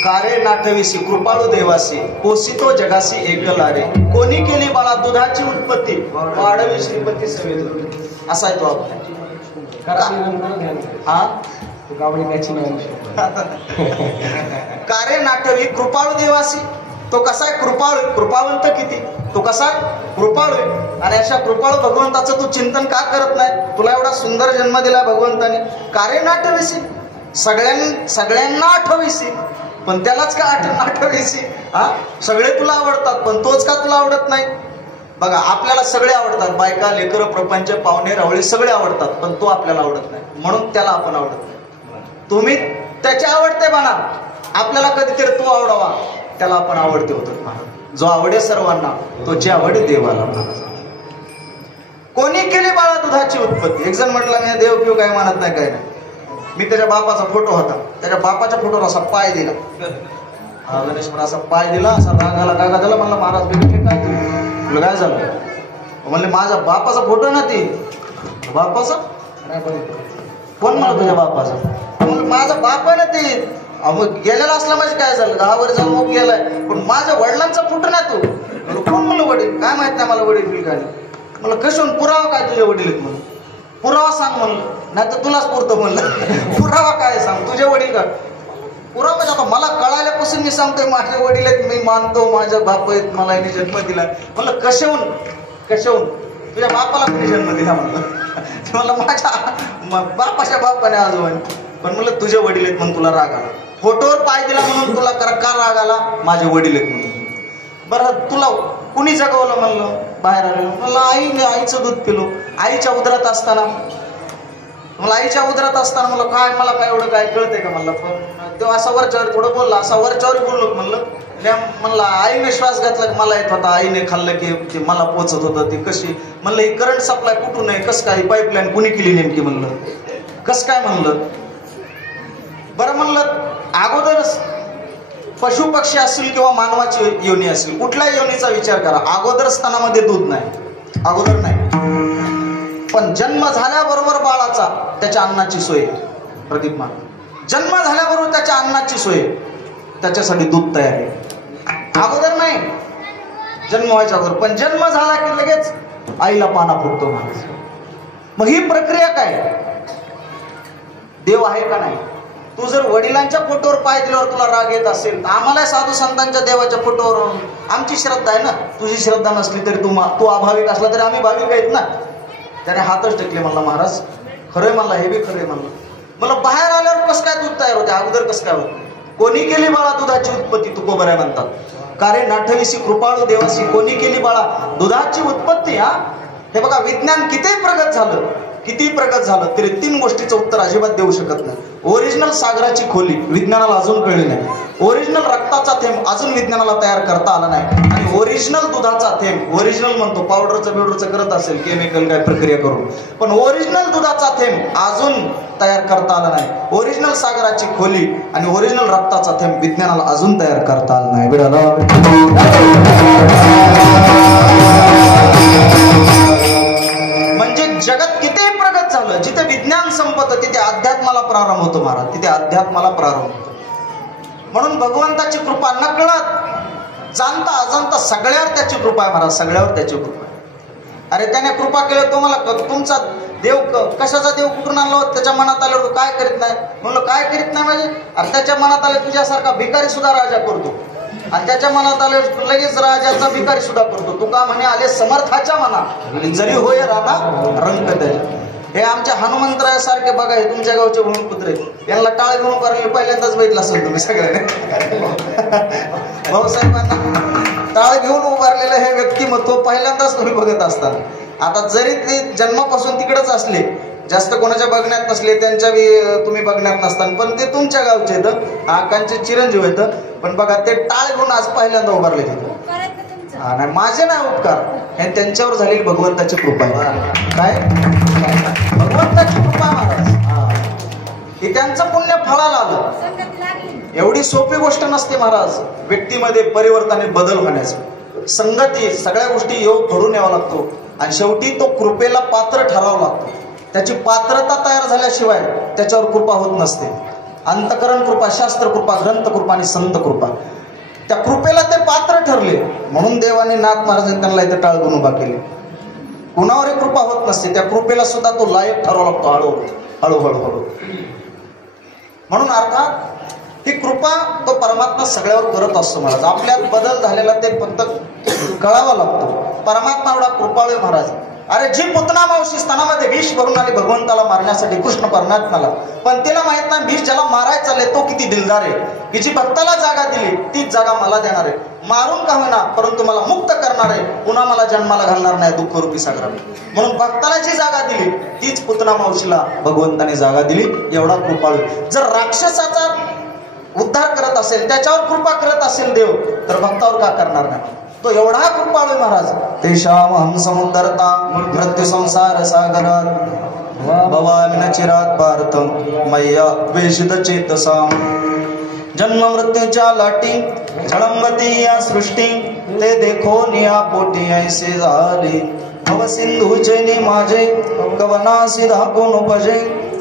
कारे नाठविसी कृपाळू देवासी पोसितो जगासी एकला रे. कोणी केली बाळा दुधाची उत्पत्ती वाढवी श्रीपती सवेत. असा आहे तो आपला. कारे नाठवी कृपाळू देवासी. तो कसा आहे? कृपाळू. कृपावंत किती? तो कसा आहे? कृपाळू. आणि अशा कृपाळू भगवंताचं तू चिंतन का करत नाही? तुला एवढा सुंदर जन्म दिला भगवंताने. कारे नाठविसी सगळ्यांना आठविसी पण त्यालाच का आठविसी? सगळे तुला आवडतात पण तोच का तुला आवडत नाही? बघा आपल्याला सगळे आवडतात, बायका लेकर प्रपंच पाहुणे रावळे सगळे आवडतात पण तो आपल्याला आवडत नाही म्हणून त्याला आपण आवडत नाही. तुम्ही त्याचे आवडते म्हणा, आपल्याला कधीतरी तो आवडावा त्याला आपण आवडते होतो म्हणा. जो आवडे सर्वांना तोची आवडे देवाला म्हणा. कोणी केली बाळा दुधाची उत्पत्ती? एक जण म्हटला मी देव किंवा काय म्हणत नाही काय नाही. मी त्याच्या बापाचा फोटो होता, त्याच्या बापाच्या फोटोवर असा पाय दिला. गणेश म्हणा असा पाय दिला, असा रागाला कागा झाला. म्हणला महाराज बेटे काय तुला काय झालं? म्हणले माझ्या बापाचा फोटो ना ती. बापाचा कोण म्हणा तुझ्या बापाचा? म्हणलं माझा बाप आहे ना ते. मग गेलेला असला म्हणजे काय झालं? 10 वर्ष जाऊन मग गेलाय पण माझ्या वडिलांचा फोटो ना तू. कोण म्हणलं वडील? काय माहित नाही मला वडील बिल काय. म्हणलं कशाहून पुरावा काय तुझे वडील आहेत म्हणून? पुरावा सांग म्हणलं, नाही तर तुलाच पुरतो म्हणलं. पुरावा काय सांग? तुझे वडील का? पुरावा म्हणजे आता मला कळाल्यापासून मी सांगतोय माझे वडील आहेत, मी मानतो माझे बाप आहेत, मला यांनी जन्म दिला. म्हणलं कशाहून तुझ्या बापाला कोणी जन्म दिला? म्हणलं माझ्या बापाच्या बापाने आजोबाने. पण म्हणलं तुझे वडील आहेत म्हणून तुला राग आला. फोटोवर पाय दिला म्हणून तुला का राग आला? माझे वडील आहेत म्हणून. बरं तुला कुणी जगवलं? म्हणलं बाहेर आलेलं. म्हणलं आईचं दूध पिलो आईच्या उदरात असताना. मला आईच्या उदरात असताना म्हणलं काय मला काय एवढं काय कळतंय का? म्हणलं पण तो असा वरच्यावर थोडं बोलला, असा वरच्यावर बोललो. म्हणलं आईने श्वास घातला की मला येत होता, आईने खाल्लं की मला पोचत होतं. ती कशी? म्हणलं ही करंट सप्लाय कुठून आहे? कसं काय? पाईपलाईन कुणी केली नेमकी? म्हणलं कसं काय? म्हणलं बरं म्हणलं अगोदरच पशु पक्षी असतील किंवा मानवाची योनी असेल कुठल्याही योनीचा विचार करा, अगोदर स्तनामध्ये दूध नाही, अगोदर नाही. पण जन्म झाल्याबरोबर बाळाचा त्याच्या अन्नाची सोय. प्रदीप मान जन्म झाल्याबरोबर त्याच्या अन्नाची सोय, त्याच्यासाठी दूध तयार आहे. अगोदर नाही, जन्म व्हायच्या अगोदर. पण जन्म झाला की लगेच आईला पाना फुटतो माणूस. मग ही प्रक्रिया काय? देव आहे का नाही? तू जर वडिलांच्या फोटोवर पाय दिल्यावर तुला राग येत असेल तर आम्हाला साधू संतांच्या देवाच्या फोटोवर आमची श्रद्धा आहे ना. तुझी श्रद्धा नसली तरी तू अभाविक असला तरी आम्ही भाविक आहेत ना. त्याने हातच टेकले. म्हणला महाराज खरंय म्हणला, हे बी खरंय म्हणलं. मला बाहेर आल्यावर कसं काय दूध तयार होते? अगोदर कसं काय होत? कोणी केली बाळा दुधाची उत्पत्ती? तुकोबऱ्या म्हणतात. कारे नाठविसी कृपाळू देवासी कोणी केली बाळा दुधाची उत्पत्ती? हे बघा विज्ञान किती प्रगत झालं तरी 3 गोष्टीचं उत्तर अजिबात देऊ शकत नाही. ओरिजिनल सागराची खोली विज्ञानाला अजून कळली नाही. ओरिजिनल रक्ताचा थेंब अजून विज्ञानाला तयार करता आला नाही. आणि ओरिजिनल दुधाचा थेंब, ओरिजिनल म्हणतो पावडरचं करत असेल केमिकल काय प्रक्रिया करून, पण ओरिजिनल दुधाचा थेंब अजून तयार करता आला नाही. ओरिजिनल सागराची खोली आणि ओरिजिनल रक्ताचा थेंब विज्ञानाला अजून तयार करता आला नाही. म्हणजे जगत किती प्रगत झालं, जिथे विज्ञान संपतं तिथे अध्यात्माला प्रारंभ होतो महाराज, तिथे अध्यात्माला प्रारंभ होतो. म्हणून भगवंताची कृपा नकळत जाणता अजाणता सगळ्यावर त्याची कृपा आहे महाराज, सगळ्यावर त्याची कृपा आहे. अरे त्याने कृपा केलं तुम्हाला, तुमचा देव कशाचा देव कुठून आणला होता? त्याच्या मनात आलं तो काय करीत नाही. म्हणलं काय करीत नाही म्हणजे? अरे त्याच्या मनात आलं तुझ्यासारखा भिकारी सुद्धा राजा करतो, आणि त्याच्या मनात आले लगेच राजाचा भिकारी सुद्धा करतो. तुका म्हणे आले समर्थाच्या मना जरी होय राणा रंग त्याच्या. हे आमच्या हनुमंतरायासारखे बघा, हे तुमच्या गावचे भूमिपुत्र यांना टाळ घेऊन करायला पहिल्यांदाच बघितलं असेल तुम्ही सगळ्यांनी. भाऊसाहेबांना टाळ घेऊन उभारलेलं हे व्यक्तिमत्व पहिल्यांदाच तुम्ही बघत असताल. आता जरी ते जन्मापासून तिकडेच असले, जास्त कोणाच्या बघण्यात नसले, त्यांच्या तुम्ही बघण्यात नसताना, पण ते तुमच्या गावचे येतं, आकांचे चिरंजीव येतं. पण बघा ते टाळ घेऊन आज पहिल्यांदा उभारले तिथं. नाही माझे नाही उपकार, हे त्यांच्यावर झालेली भगवंताची कृपा आहे. काय भगवंताची कृपा महाराज, की त्यांचं पुण्य फळाला आलं. एवढी सोपी गोष्ट नसते महाराज व्यक्तीमध्ये परिवर्तन आणि बदल होण्याचं. संगती सगळ्या गोष्टी योग घडून यावा लागतो, आणि शेवटी तो कृपेला पात्र ठरावा लागतो. त्याची पात्रता तयार झाल्याशिवाय त्याच्यावर कृपा होत नसते. अंतकरण कृपा, शास्त्र कृपा, ग्रंथ कृपा आणि संत कृपा, त्या कृपेला ते पात्र ठरले म्हणून देवाने नाथ महाराज त्यांना इथे टाळगुण उभा केले. कुणावरही कृपा होत नसते, त्या कृपेला सुद्धा तो लायक ठरावा लागतो हळूहळू. म्हणून अर्थात ही कृपा तो परमात्मा सगळ्यावर करत असतो महाराज. आपल्यात बदल झालेला ते फक्त कळावा लागतो. परमात्मा एवढा कृपाळू महाराज. अरे जी पुतना मावशी स्तनामध्ये विष भरून आली भगवंताला मारण्यासाठी कृष्ण परमात्माला, पण तिला माहित नाही विष ज्याला मारायला चालले तो किती दिलदार आहे, की जी भक्ताला जागा दिली तीच जागा मला देणार आहे. मारून का होईना परंतु मला मुक्त करणार आहे, पुन्हा मला जन्माला घालणार नाही दुःख रूपी सागरात. म्हणून भक्ताला जी जागा दिली तीच पुतना मावशीला भगवंताने जागा दिली. एवढा कृपाळू. जर राक्षसाचा उद्धार करत असेल, त्याच्यावर कृपा करत असेल देव, तर भक्तावर का करणार नाही? तो एवढा कृपाळू महाराज. तेषाम हम समुद्रता मृत्यू संसार सागरात भवामी न चिरात पार्थ मय्या वेशित चेतसाम. जन्म मृत्यूच्या लाटी झळंबती या सृष्टी, ते देखो निया पोटी ऐसे झाले. भव सिंधूचे नि माझे कवनासी धाकून उपजे,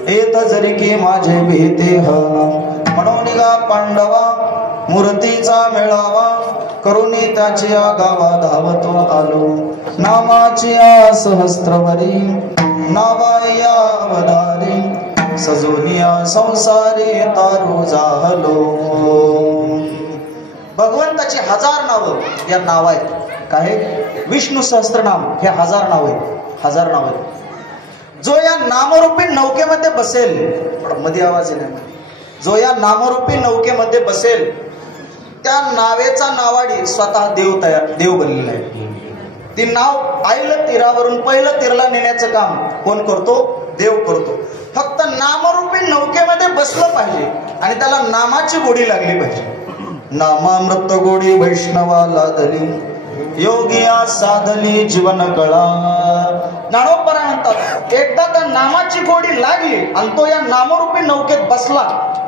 येत जरी की माझे भीते ह. म्हणून निघा पांडवा मूर्तीचा मेळावा, करुणी त्याची गावा धावतो आलो. नामाची सहस्त्रवरी नावाया वदारी, सजोनिया संसारी तारू जाहलो. भगवंताची 1000 नावं या नाव आहेत. काय? विष्णू सहस्त्रनाम हे 1000 नाव आहेत. 1000 नाव आहेत. जो या नामरूपी नौकेमध्ये बसेल, मध्ये आवाज येणार, जो या नामरूपी नौकेमध्ये बसेल त्या नावेचा नावाडी स्वतः देव बनलेला आहे. ती नाव आईलं तीरावरून पहिलं तीरला नेण्याचं काम कोण करतो? देव करतो. फक्त नामरूपी नौकेमध्ये बसलं पाहिजे आणि त्याला नामाची गोडी लागली पाहिजे. नामामृत गोडी वैष्णवाला धली, योगिया साधली जीवन कळा. ज्ञानोबा म्हणतात एकदा त्या नामाची गोडी लागली आणि तो या नामरूपी नौकेत बसला,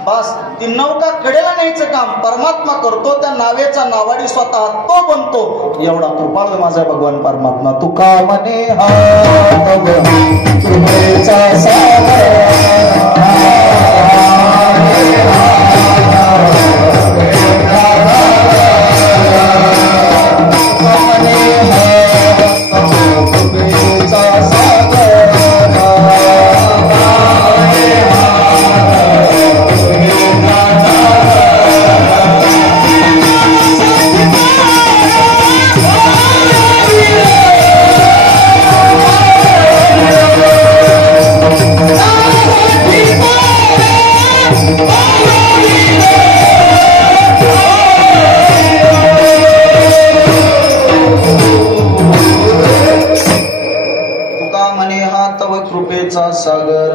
बस ती नौका कडेला न्यायचं काम परमात्मा करतो. त्या नावेचा नावाडी स्वतः तो बनतो. एवढा कृपाळू माझा भगवान परमात्मा. तुका म्हणे हा कृपेचा सागर, सागर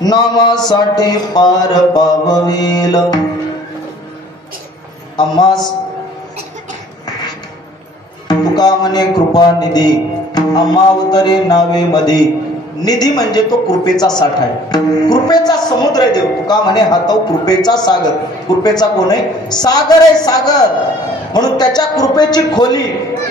नामासाठी पार पाववेल. आम्हास तुका म्हणे कृपा निधी, आम्हावतरे नावे मधी. निधी म्हणजे तो कृपेचा साठा आहे, कृपेचा समुद्र आहे देव. तुका म्हणे हा तो कृपेचा सागर. कृपेचा कोण आहे? सागर आहे, सागर. म्हणून त्याच्या कृपेची खोली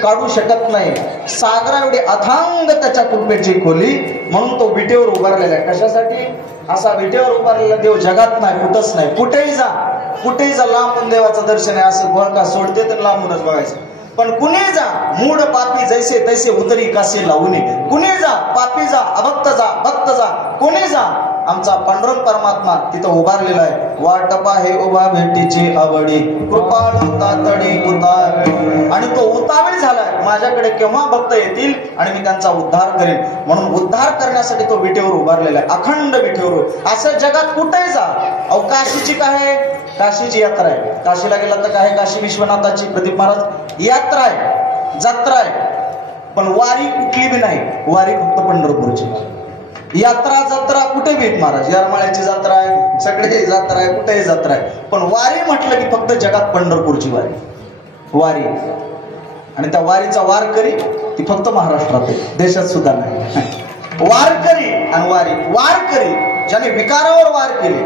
काढू शकत नाही. सागरा एवढी अथांग त्याच्या कृपेची खोली, म्हणून तो विटेवर उभारलेला आहे. कशासाठी? असा विटेवर उभारलेला देव जगात नाही, कुठंच नाही. कुठेही जा लांबून देवाचं दर्शन आहे. असं गोळका सोडते तर लांबूनच बघायचं. पण कुणी जा मूड पापी जैसे तैसे उतरी काशी लावून, कुणी जा पापी जा अभक्त जा भक्त जा, कोणी जा आमचा पांडुरंग परमात्मा तिथं उभारलेला आहे. वाट पाहे उभा भेटीची आवडी, कृपाळू तातडी उतार. आणि तो उतावळी झालाय, माझ्याकडे केव्हा भक्त येतील आणि मी त्यांचा उद्धार करेन. म्हणून उद्धार करण्यासाठी तो विटेवर उभारलेला आहे, अखंड विटेवर. असं जगात कुठेही जा. अहो काशीची काय आहे, काशीची यात्रा आहे. काशीला गेला तर काय, काशी विश्वनाथाची प्रदीप महाराज यात्रा आहे, जत्रा आहे. पण वारी कुठली बी नाही, वारी फक्त पंढरपूरची. यात्रा जत्रा कुठे भेट महाराज, येरमाळ्याची जत्रा आहे, सगळे जत्रा आहे, कुठेही जत्रा आहे. पण वारी म्हटलं की फक्त जगात पंढरपूरची वारी. आणि त्या वारीचा वारकरी ती फक्त महाराष्ट्रात आहे, देशात सुद्धा नाही. वारकरी आणि वारकरी ज्याने विकारावर वार केले,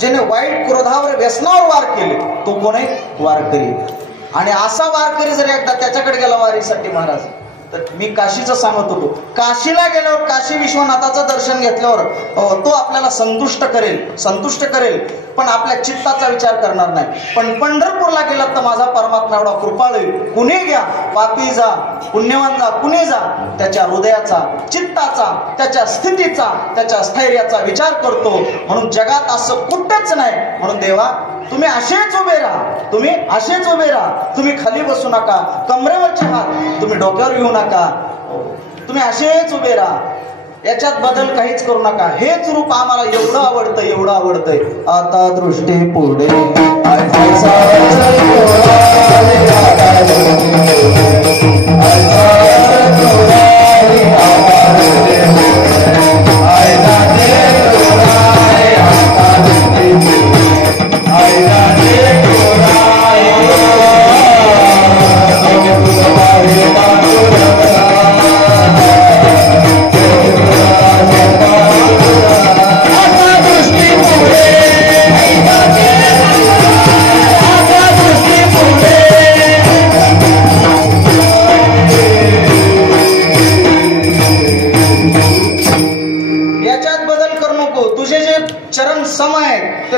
ज्याने वाईट क्रोधावर व्यसनावर वार केले, तो कोण आहे, वारकरी. आणि असा वारकरी जर एकदा त्याच्याकडे गेला वारीसाठी महाराज, तर मी काशीचं सांगत होतो, काशीला गेल्यावर काशी विश्वनाथाचं दर्शन घेतल्यावर तो आपल्याला संतुष्ट करेल, पण आपल्या चित्ताचा विचार करणार नाही. पण पंढरपूरला गेला तर माझा परमात्मा एवढा कृपाळू, कुणी घ्या पापी जा पुण्यवान जा, कुणी जा त्याच्या हृदयाचा, चित्ताचा, त्याच्या स्थितीचा, त्याच्या स्थैर्याचा विचार करतो. म्हणून जगात असं कुठंच नाही. म्हणून देवा तुम्ही असेच उभे राहा, तुम्ही खाली बसू नका, कमरेवरचे हात तुम्ही डोक्यावर घेऊ नका, तुम्ही असेच उभे राहा, याच्यात बदल काहीच करू नका. हेच रूप आम्हाला एवढं आवडतंय. आता दृष्टी पुढे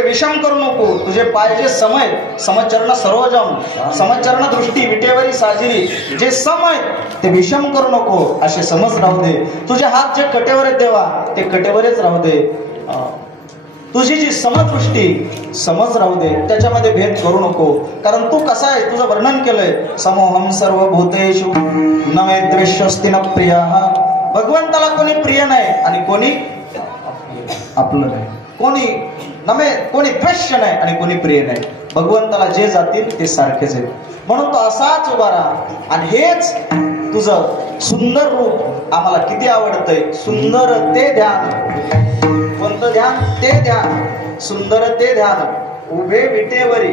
विषम करू नको, तुझे पाहिजे समय समचरण सर्वजम, समचरण दृष्टी विटेवरी साजिरी, जे समय ते विषम करू नको, असे समज राहू दे. तुझे हात जे कटेवर आहेत देवा, ते कटेवरच राहू दे. तुझी जी समदृष्टी समज राहू दे, त्याच्यामध्ये भेद करू नको. कारण तू कसा आहे, तुझं वर्णन केलंय, समोहम सर्वभूतेषु न मे द्वेष्यस्ति न प्रियः. भगवंताला कोणी प्रिय नाही आणि कोणी आपलं नाही, कोणी द्वेष्य नाही आणि कोणी प्रिय नाही. भगवंताला जे जातील ते सारखेच आहेत. म्हणून तो असाच उभा राहा. आणि हेच तुझं सुंदर रूप आम्हाला किती आवडतंय. सुंदर ते ध्यान, कोणतं ध्यान, ते ध्यान, सुंदर ते ध्यान, उभे विटेवरी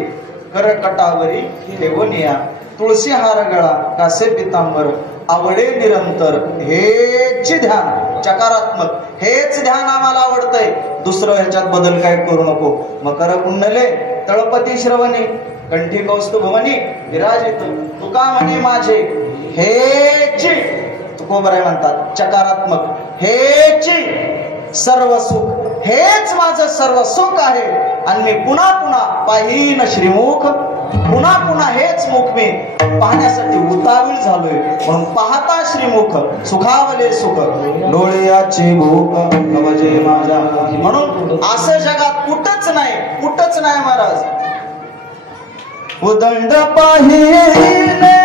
करकटावरी ठेवनिया, तुळशी हार गळा कासे पितांबर, आवडे निरंतर हेच ध्यान, चकारात्मक हेच ध्यान आम्हाला आवडतंय. दुसरं ह्याच्यात बदल काय करू नको. मकर कुंडले तळपती श्रवणी, कंठी कौस्तुभ भवनी विराजित, तुका म्हणे माझे हेच, तुकोबराय म्हणतात चकारात्मक, हेच सर्व सुख, हेच माझं सर्व सुख आहे. आणि मी पुन्हा पुन्हा पाहीन श्रीमुख, पुन्हा पुन्हा हेच मुख मी पाहण्यासाठी उतावीळ झालोय. म्हणून पाहता श्रीमुख सुखावले सुख, डोळ्याची भूक नवजे माझ्या. म्हणून असं जगात कुठंच नाही महाराज. उदंड पाहिले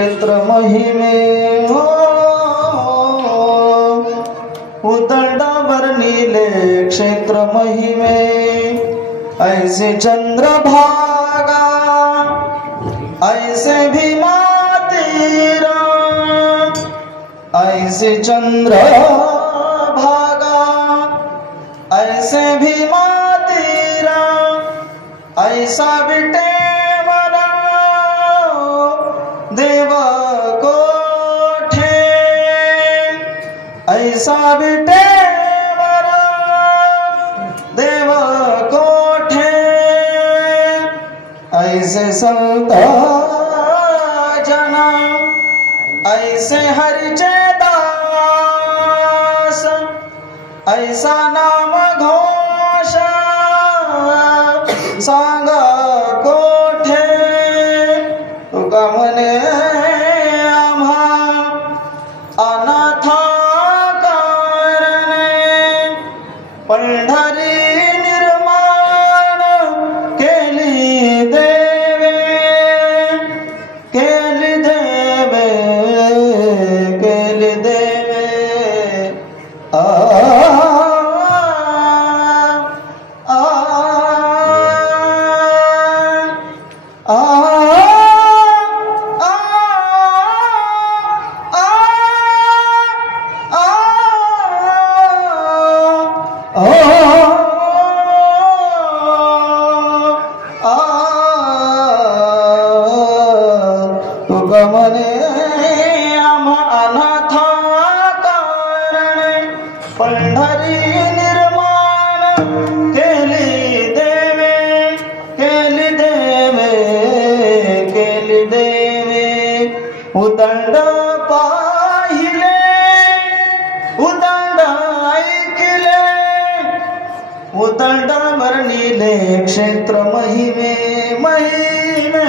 क्षेत्र महिमे हो उदंडा वर्णिले क्षेत्र महिमे ऐसे चंद्रभागा ऐसे भीमा तीरा ऐसे चंद्र भागा ऐसे भीमा तीरा ऐसा बिटे मला देव कोठे ऐसा बिटे मला देव कोठे ऐसे संत जना ऐसे हरिचे दास ऐसा नाम घोष सांगा कोठे तुका म्हणे आम्हा अनाथा कारणे पंढरी निर्माण केली देवे केली देवे केली देवे आ गमने आम्हा अनाथा कारणे पंढरी निर्माण केली देवे केली देवे केली देवे उदंड पाहिले उदंड ऐकले उदंड वर्णिले क्षेत्र महिमे महिमे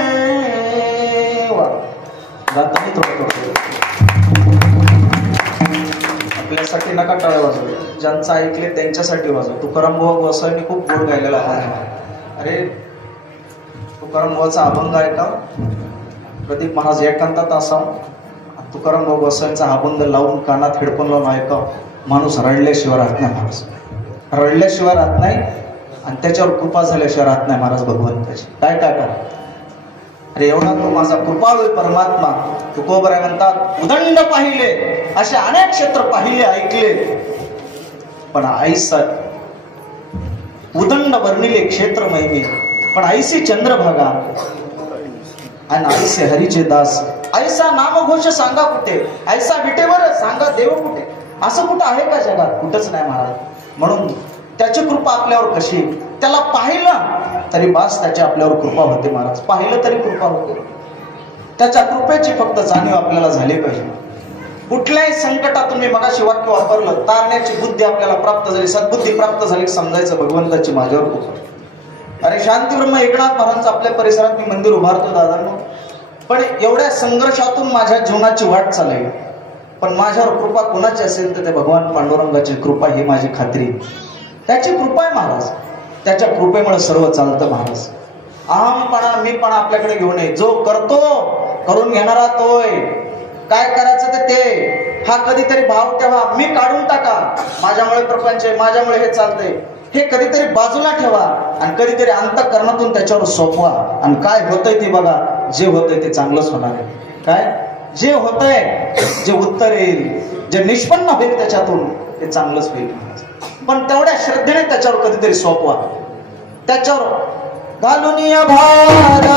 आपल्यासाठी नका टाळे वाजव ज्यांचं ऐकले त्यांच्यासाठी वाजव तुकाराम बुवा गोसावींनी खूप गोड गायलेला आहे अरे तुकाराम बुवाचा अभंग ऐका प्रदीप महाराज एकांतात असावं तुकाराम बुवा गोसावींचा अभंग लावून कानात हेडफोन लावून ऐकाव माणूस रडल्याशिवाय राहत नाही महाराज रडल्याशिवाय राहत नाही आणि त्याच्यावर कृपा झाल्याशिवाय राहत नाही महाराज भगवंताची काय काय करा अरे एवढा तो माझा कृपाळू परमात्मा तुकोबराय म्हणतात उदंड पाहिले असे अनेक क्षेत्र पाहिले ऐकले पण ऐसा उदंड वर्णिले क्षेत्र महिमे पण ऐसी चंद्रभागा आणि ऐसे हरीचे दास ऐसा नामघोष सांगा कुठे ऐसा विटेवर सांगा देव कुठे असं कुठं आहे का जगात कुठंच नाही महाराज म्हणून त्याची कृपा आपल्यावर कशी त्याला पाहिलं तरी बास त्याची आपल्यावर कृपा होते महाराज पाहिलं तरी कृपा होते त्याच्या कृपेची फक्त जाणीव आपल्याला झाली पाहिजे कुठल्याही संकटातून मी मगाशी वाक्य वापरलं तारण्याची बुद्धी आपल्याला प्राप्त झाली सद्बुद्धी प्राप्त झाली समजायचं भगवंताची माझ्यावर कृपा अरे शांतीब्रह्म एकनाथ महाराजांचं आपल्या परिसरात मी मंदिर उभारतो दादांनो पण एवढ्या संघर्षातून माझ्या जीवनाची वाट चालली पण माझ्यावर कृपा कोणाची असेल तर ते भगवान पांडुरंगाची कृपा ही माझी खात्री त्याची कृपा आहे महाराज त्याच्या कृपेमुळे सर्व चालतं महाराज अहमपणा मीपणा आपल्याकडे घेऊ नये जो करतो करून घेणारा तोय काय करायचं ते हा कधीतरी भाव ठेवा मी काढून टाका माझ्यामुळे प्रपंच आहे माझ्यामुळे हे चालतंय हे कधीतरी बाजूला ठेवा आणि कधीतरी अंतःकरणातून त्याच्यावर सोपवा आणि काय होतंय ते बघा जे होतंय ते चांगलंच होणार आहे काय जे होतंय जे उत्तर येईल जे निष्पन्न होईल त्याच्यातून ते चांगलंच होईल पण तेवढ्या श्रद्धेने त्याच्यावर कधीतरी सोपवा त्याच्यावर घालून या भार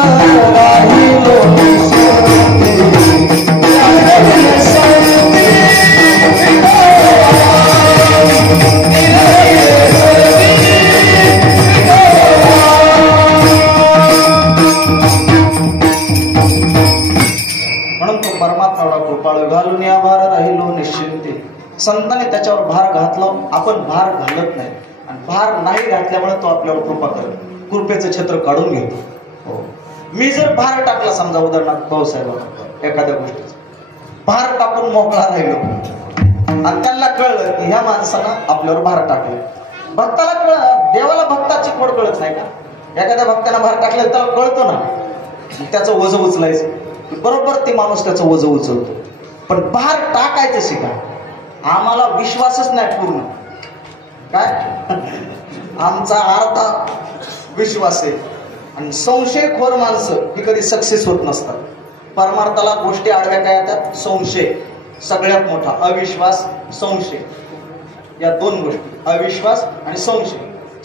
म्हणून तो परमात्मा एवढा कृपाळू घालून या भार राहिलो निश्चिंते संतांनी त्याच्यावर भार घातला आपण भार घालत नाही आणि भार नाही घातल्यामुळे तो आपल्यावर कृपा करतो कृपेचं क्षेत्र काढून घेतो हो मी जर भार टाकला समजा उदाहरणार्थ भाऊसाहेब एखाद्या गोष्टीचा भार टाकून मोकळा राहिलो आणि त्यांना कळलं की ह्या माणसानं आपल्यावर भार टाकले भक्ताला कळलं देवाला भक्ताची खोड कळत नाही का एखाद्या भक्ताला भार टाकलं त्याला कळतो ना त्याचं ओझं उचलायचं की बरोबर ते माणूस त्याचं वजन उचलतो. पण बाहेर टाकायचं शिका. आम्हाला विश्वासच नाही पूर्ण. काय आमचा अर्धा विश्वास आहे. आणि संशयखोर माणसं ही कधी सक्सेस होत नसतात. परमार्थाला गोष्टी आडव्या काय येतात? संशय सगळ्यात मोठा, अविश्वास, संशय, या दोन गोष्टी, अविश्वास आणि संशय.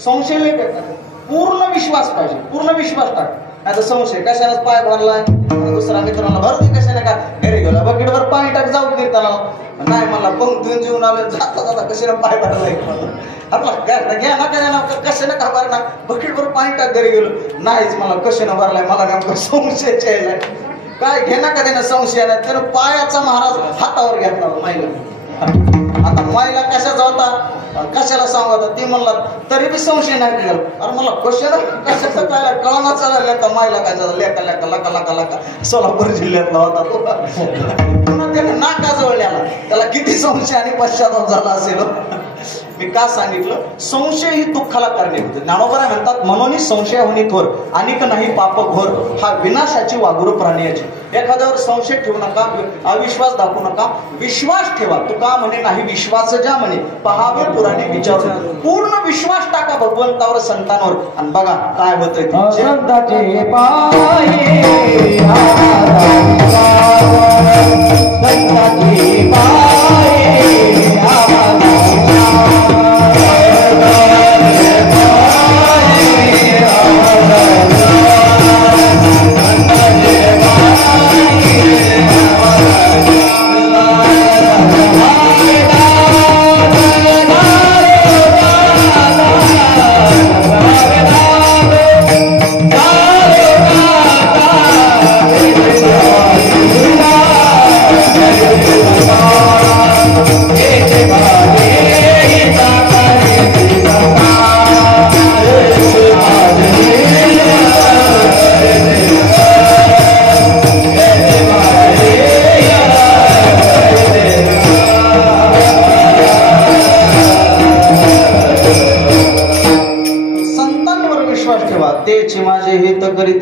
संशय लय बेकार. पूर्ण विश्वास पाहिजे, पूर्ण विश्वास टाक. आता संशय कशाला पाय भरलाय, दुसरा मित्राला भरते कशाने का घरी गेला बकेटवर पाणी टाक जाऊ कीर्तनाला, नाही मला पंक्तीन जीवन आलं जाता जाता कशाला पाय भरलाय आपला घ्या ना काय ना कशाने का भरणार, बकेटवर पाणी टाक घरी गेलो नाहीच मला कशाने भरलाय, मला नेमका संशय चेहलाय काय घेणं का त्यानं संशय नाही. त्यानं पायाचा महाराज हातावर घेतला महिला. आता महिला कशाचा होता कशाला सांगता ती म्हणला तरी बी संशय नाही केला. अरे मला कशाचं काय कळना चालला तर महिला काय झाला लेका लेका लका लका लका सोलापूर जिल्ह्यातला होता तो. पुन्हा त्याने नाकाजवळ आला, त्याला किती संशय आणि पश्चाताप झाला असेल. मी का सांगितलं? संशय ही दुःखाला कारणीभूत. ज्ञानोबा म्हणतात म्हणून संशय होणे थोर अनिक नाही पाप घोर, हा विनाशाची वागुर प्राण्याची. एखाद्यावर संशय ठेवू नका, अविश्वास दाखवू नका, विश्वास ठेवा. तुका म्हणे नाही विश्वास ज्या म्हणे पहावे पुराणे विचार. पूर्ण विश्वास टाका भगवंतावर, संतांवर, आणि बघा काय होतंय.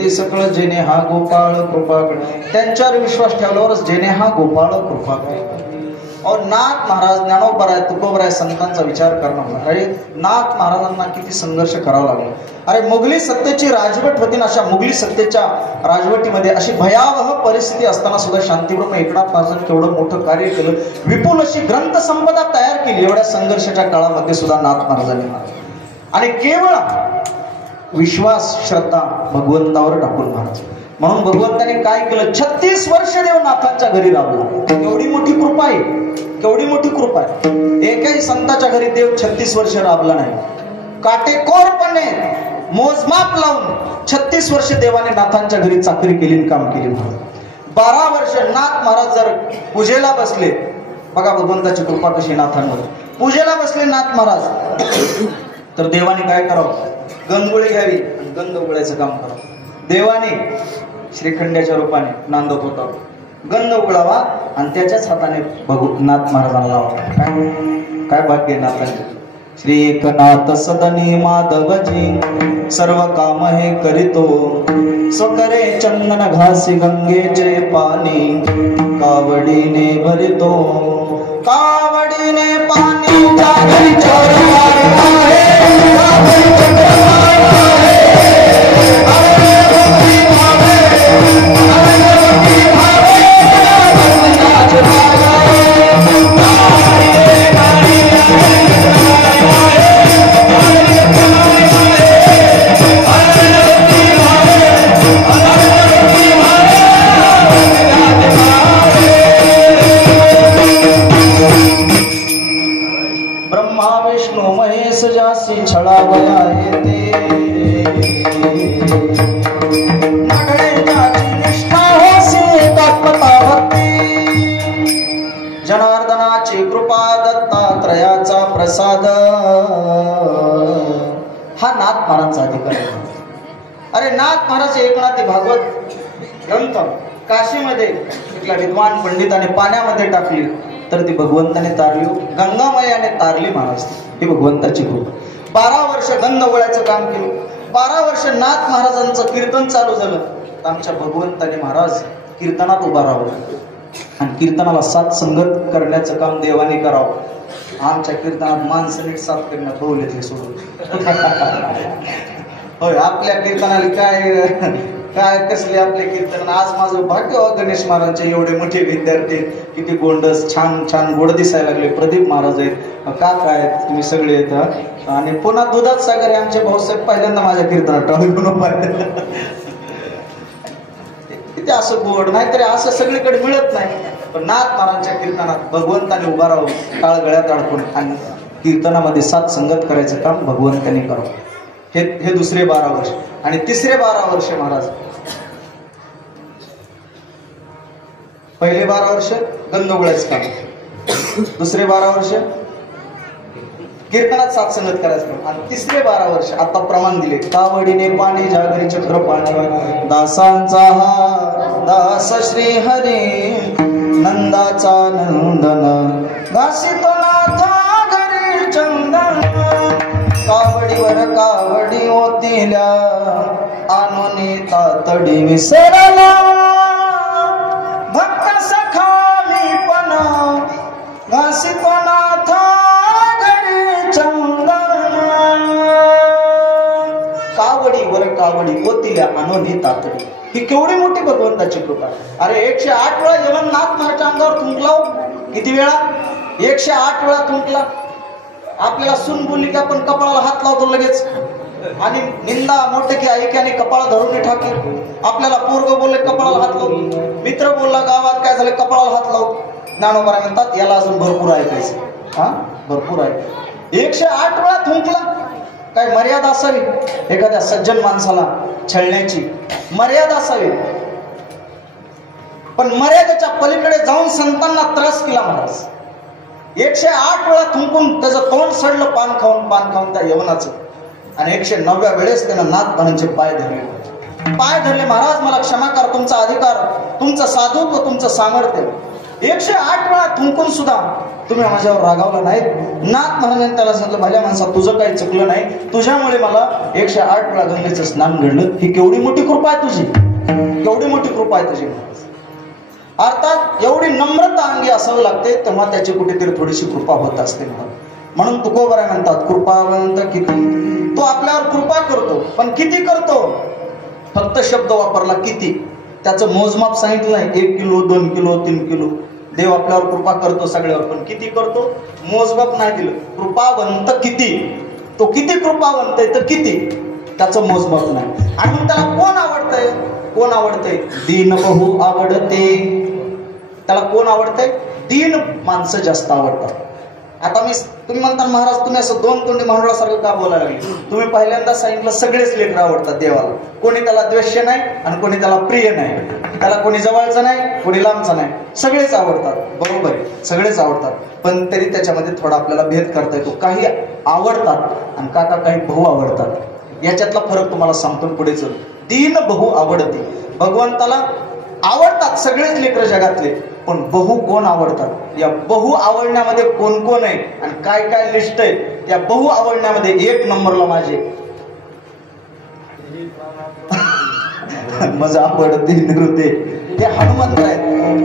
सकळ जेने हा गोपाळ कृपा. त्यांच्यावर विश्वास ठेवल्यावरच जेने हा गोपाळ कृपा. और नाथ महाराज ज्ञानोबराय तुकोबराय संतांचा विचार करणं. अरे नाथ महाराजांना किती संघर्ष करावा लागला. अरे मुघली सत्तेची राजवट होती, अशा मुघली सत्तेच्या राजवटीमध्ये अशी भयावह परिस्थिती असताना सुद्धा शांतीब्रह्म एकनाथ महाराजांनी केवढं मोठं कार्य केलं, विपुल अशी ग्रंथ संपदा तयार केली एवढ्या संघर्षाच्या काळामध्ये सुद्धा नाथ महाराजांनी. आणि केवळ विश्वास श्रद्धा भगवंतावर टाकून महाराज. म्हणून भगवंताने काय केलं, 36 वर्ष देवनाथांच्या घरी राबला. केवढी मोठी कृपा आहे, केवढी मोठी कृपा आहे. एकही संताच्या घरी देव 36 वर्ष राबला नाही. काटेकोरपणे मोजमाप लावून 36 वर्ष देवाने नाथांच्या घरी चाकरी केली, काम केली. 12 वर्ष नाथ महाराज जर पूजेला बसले, बघा भगवंताची कृपा कशी नाथांवर. पूजेला बसले नाथ महाराज तर देवाने काय करावं, गंधगोळी घ्यावी आणि गंध उघडायचं काम करावं. देवाने श्रीखंड्याच्या रूपाने नांदत होता, गंध उघडावा आणि त्याच्याच हाताने नाथ महाराजांना लावा. काय भाग्य नाथांचे. श्री एकनाथ सदनी माधवजी सर्व काम हे करीतो, स्वकरे चंदन घासी गंगेचे पाणी कावडीने भरितो. कावडीने पाणी जागी छळावया येते निष्ठा होसी एकात्मता भक्ती. जनार्दनाची कृपा दत्तात्रयाचा प्रसाद हा नाथ महाराजांचा अधिकार आहे. अरे नाथ महाराज एकनाथ भागवत ग्रंथ काशीमध्ये तिथल्या विद्वान पंडिताने पाण्यामध्ये टाकली तर ती भगवंताने तारली, गंगामयाने तारली महाराज. ही भगवंताची कृपा. 12 वर्ष गंध वळायचं काम केलं. 12 वर्ष नाथ महाराजांचं कीर्तन चालू झालं. आमच्या भगवंताने महाराज कीर्तनात उभा राहावं आणि कीर्तनाला साथ संगत करण्याचं काम देवाने करावं. आमच्या कीर्तनात माणसं नीट साथ करण्यात बोल येते सोडून. होय, आपल्या कीर्तनाला काय कसले आपले कीर्तन. आज माझं भाग्य गणेश महाराजांचे एवढे मोठे विद्यार्थी, किती गोंडस छान छान गोड दिसायला लागले. प्रदीप महाराज आहेत, काका आहेत, तुम्ही सगळे येतात. आणि पुन्हा दुधात सागर आमचे भाऊसाहेब पहिल्यांदा माझ्या कीर्तनात टाळून पाहिजे. किती असं गोड, नाहीतरी असं सगळीकडे मिळत नाही. पण नाथ महाराजांच्या कीर्तनात भगवंताने उभा राहून टाळ गळ्यात अडकून आणि कीर्तनामध्ये साथ संगत करायचं काम भगवंताने करावं. हे दुसरे 12 वर्ष. आणि तिसरे 12 वर्ष महाराज, पहिले 12 वर्ष गंधगोळ्याचं काम, दुसरे 12 वर्ष कीर्तनात साथ संगत करायचं काम, आणि तिसरे 12 वर्ष आता प्रमाण दिले. कावडीने पाणी जागरी चक्र पाणी, दासांचा हा दास श्री हरी, नंदाचा नंदन घासितो नाथा घरी चंदन, कावडीवर कावडी ओतिल्या आणून तातडी विसरला, भक्त सखा मी पण घासितो नाथा घरी चंदन, कावडीवर कावडी ओतिल्या आणून तातडी. ही केवढी मोठी भगवंताची कृपा. अरे 108 वेळा जगन्नाथ महाराजच्या अंगावर थुंकलाव. किती वेळा? 108 वेळा थुंकला. आपल्याला सून बोलली की आपण कपाळाला हात लावतो लगेच, आणि निंदा मोठे की ऐक्याने कपाळ धरून ठाके. आपल्याला पोरग बोलले कपाळाला हात लावतो, मित्र बोलला गावात काय झालं कपाळाला हात लावतो. ज्ञानोबा म्हणतात याला अजून भरपूर ऐकायचं. हा, भरपूर ऐकायचं. 108 वेळा थुंकला. काय मर्यादा असावी एखाद्या सज्जन माणसाला छळण्याची, मर्यादा असावी. पण मर्यादेच्या पलीकडे जाऊन संतांना त्रास केला महाराज. 108 वेळा थुंकून त्याचं तोंड सडलं पान खाऊन त्या यवनाचं. आणि 109व्या वेळेस त्यानं नाथ महाराजांचे पाय धरले. महाराज मला क्षमा कर, तुमचा अधिकार, तुमचं साधुत्व, तुमचं सामर्थ्य. 108 वेळा थुंकून सुद्धा तुम्ही माझ्यावर रागावला नाही. नाथ महाराजांनी त्याला सांगितलं, भल्या माणसा तुझं काही चुकलं नाही, तुझ्यामुळे मला 108 वेळा गंगेचं स्नान घडलं. ही केवढी मोठी कृपा आहे तुझी, केवढी मोठी कृपा आहे तुझी. अर्थात एवढी नम्रता अंगी असावं लागते, तेव्हा त्याची कुठेतरी थोडीशी कृपा होत असते. म्हणून तुकोबराय म्हणतात, कृपावंत किती. तो आपल्यावर कृपा करतो, पण किती करतो? फक्त शब्द वापरला किती, त्याचं मोजमाप सांगितलं नाही. 1 किलो 2 किलो 3 किलो. देव आपल्यावर कृपा करतो सगळ्यावर, पण किती करतो मोजमाप नाही दिलं. कृपावंत किती, तो किती कृपावंत आहे तर किती, त्याचं मोजमाप नाही. आणि मग त्याला कोण आवडतंय? दीन बहु आवडते. त्याला कोण आवडतंय? दीन माणसं जास्त आवडतात. आता तुम्ही म्हणता महाराज तुम्ही असं दोन तोंडी महाराजासारखं का बोलायला लागले? तुम्ही पहिल्यांदा सांगितलं सगळेच लेकरं आवडतात देवाला. कोणी त्याला द्वेष्य नाही आणि कोणी त्याला प्रिय नाही. त्याला कोणी जवळचं नाही, कोणी लांबचं नाही, सगळेच आवडतात. बरोबर आहे, सगळेच आवडतात. पण तरी त्याच्यामध्ये थोडा आपल्याला भेद करता येतो. काही आवडतात आणि काही बहु आवडतात. याच्यातला फरक तुम्हाला सांगतो पुढे चल. दीन बहु आवडते. भगवंताला आवडतात सगळेच लेकर जगातले, पण बहु कोण आवडतात? या बहु आवडण्यामध्ये कोण कोण आहे आणि काय काय लिस्ट आहे? या बहु आवडण्यामध्ये 1 नंबरला माझे माझं आवडते निवृत्ते ते हनुमंतराय.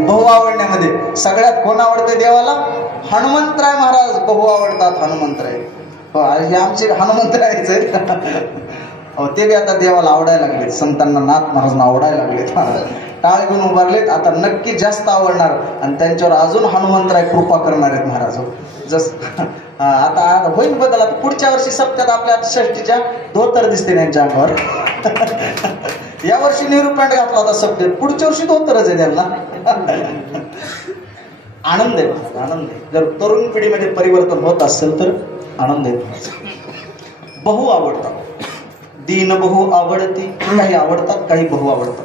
बहु आवडण्यामध्ये सगळ्यात कोण आवडते देवाला? हनुमंतराय महाराज बहु आवडतात. हनुमंतराय हे आमचे हनुमंतरायच आहेत. ते बी आता देवाला आवडायला लागले, संतांना नाथ महाराजांना आवडायला लागलेत. टाळ घेऊन उभारलेत, आता नक्की जास्त आवडणार आणि त्यांच्यावर अजून हनुमंतराय कृपा करणार आहेत महाराज. आता होईल बदल. आता पुढच्या वर्षी सप्त्यात आपल्या षष्टीच्या धोतर दिसते त्यांच्या अंगावर. या वर्षी नेहरू पॅन्ट घातला होता सप्त्यात, पुढच्या वर्षी धोतरच आहे त्यांना. आनंद आहे, आनंद आहे. जर तरुण पिढीमध्ये परिवर्तन होत असेल तर आनंद आहे. बहु आवडतात. दीन बहु आवडती. काही आवडतात, काही बहु आवडतात.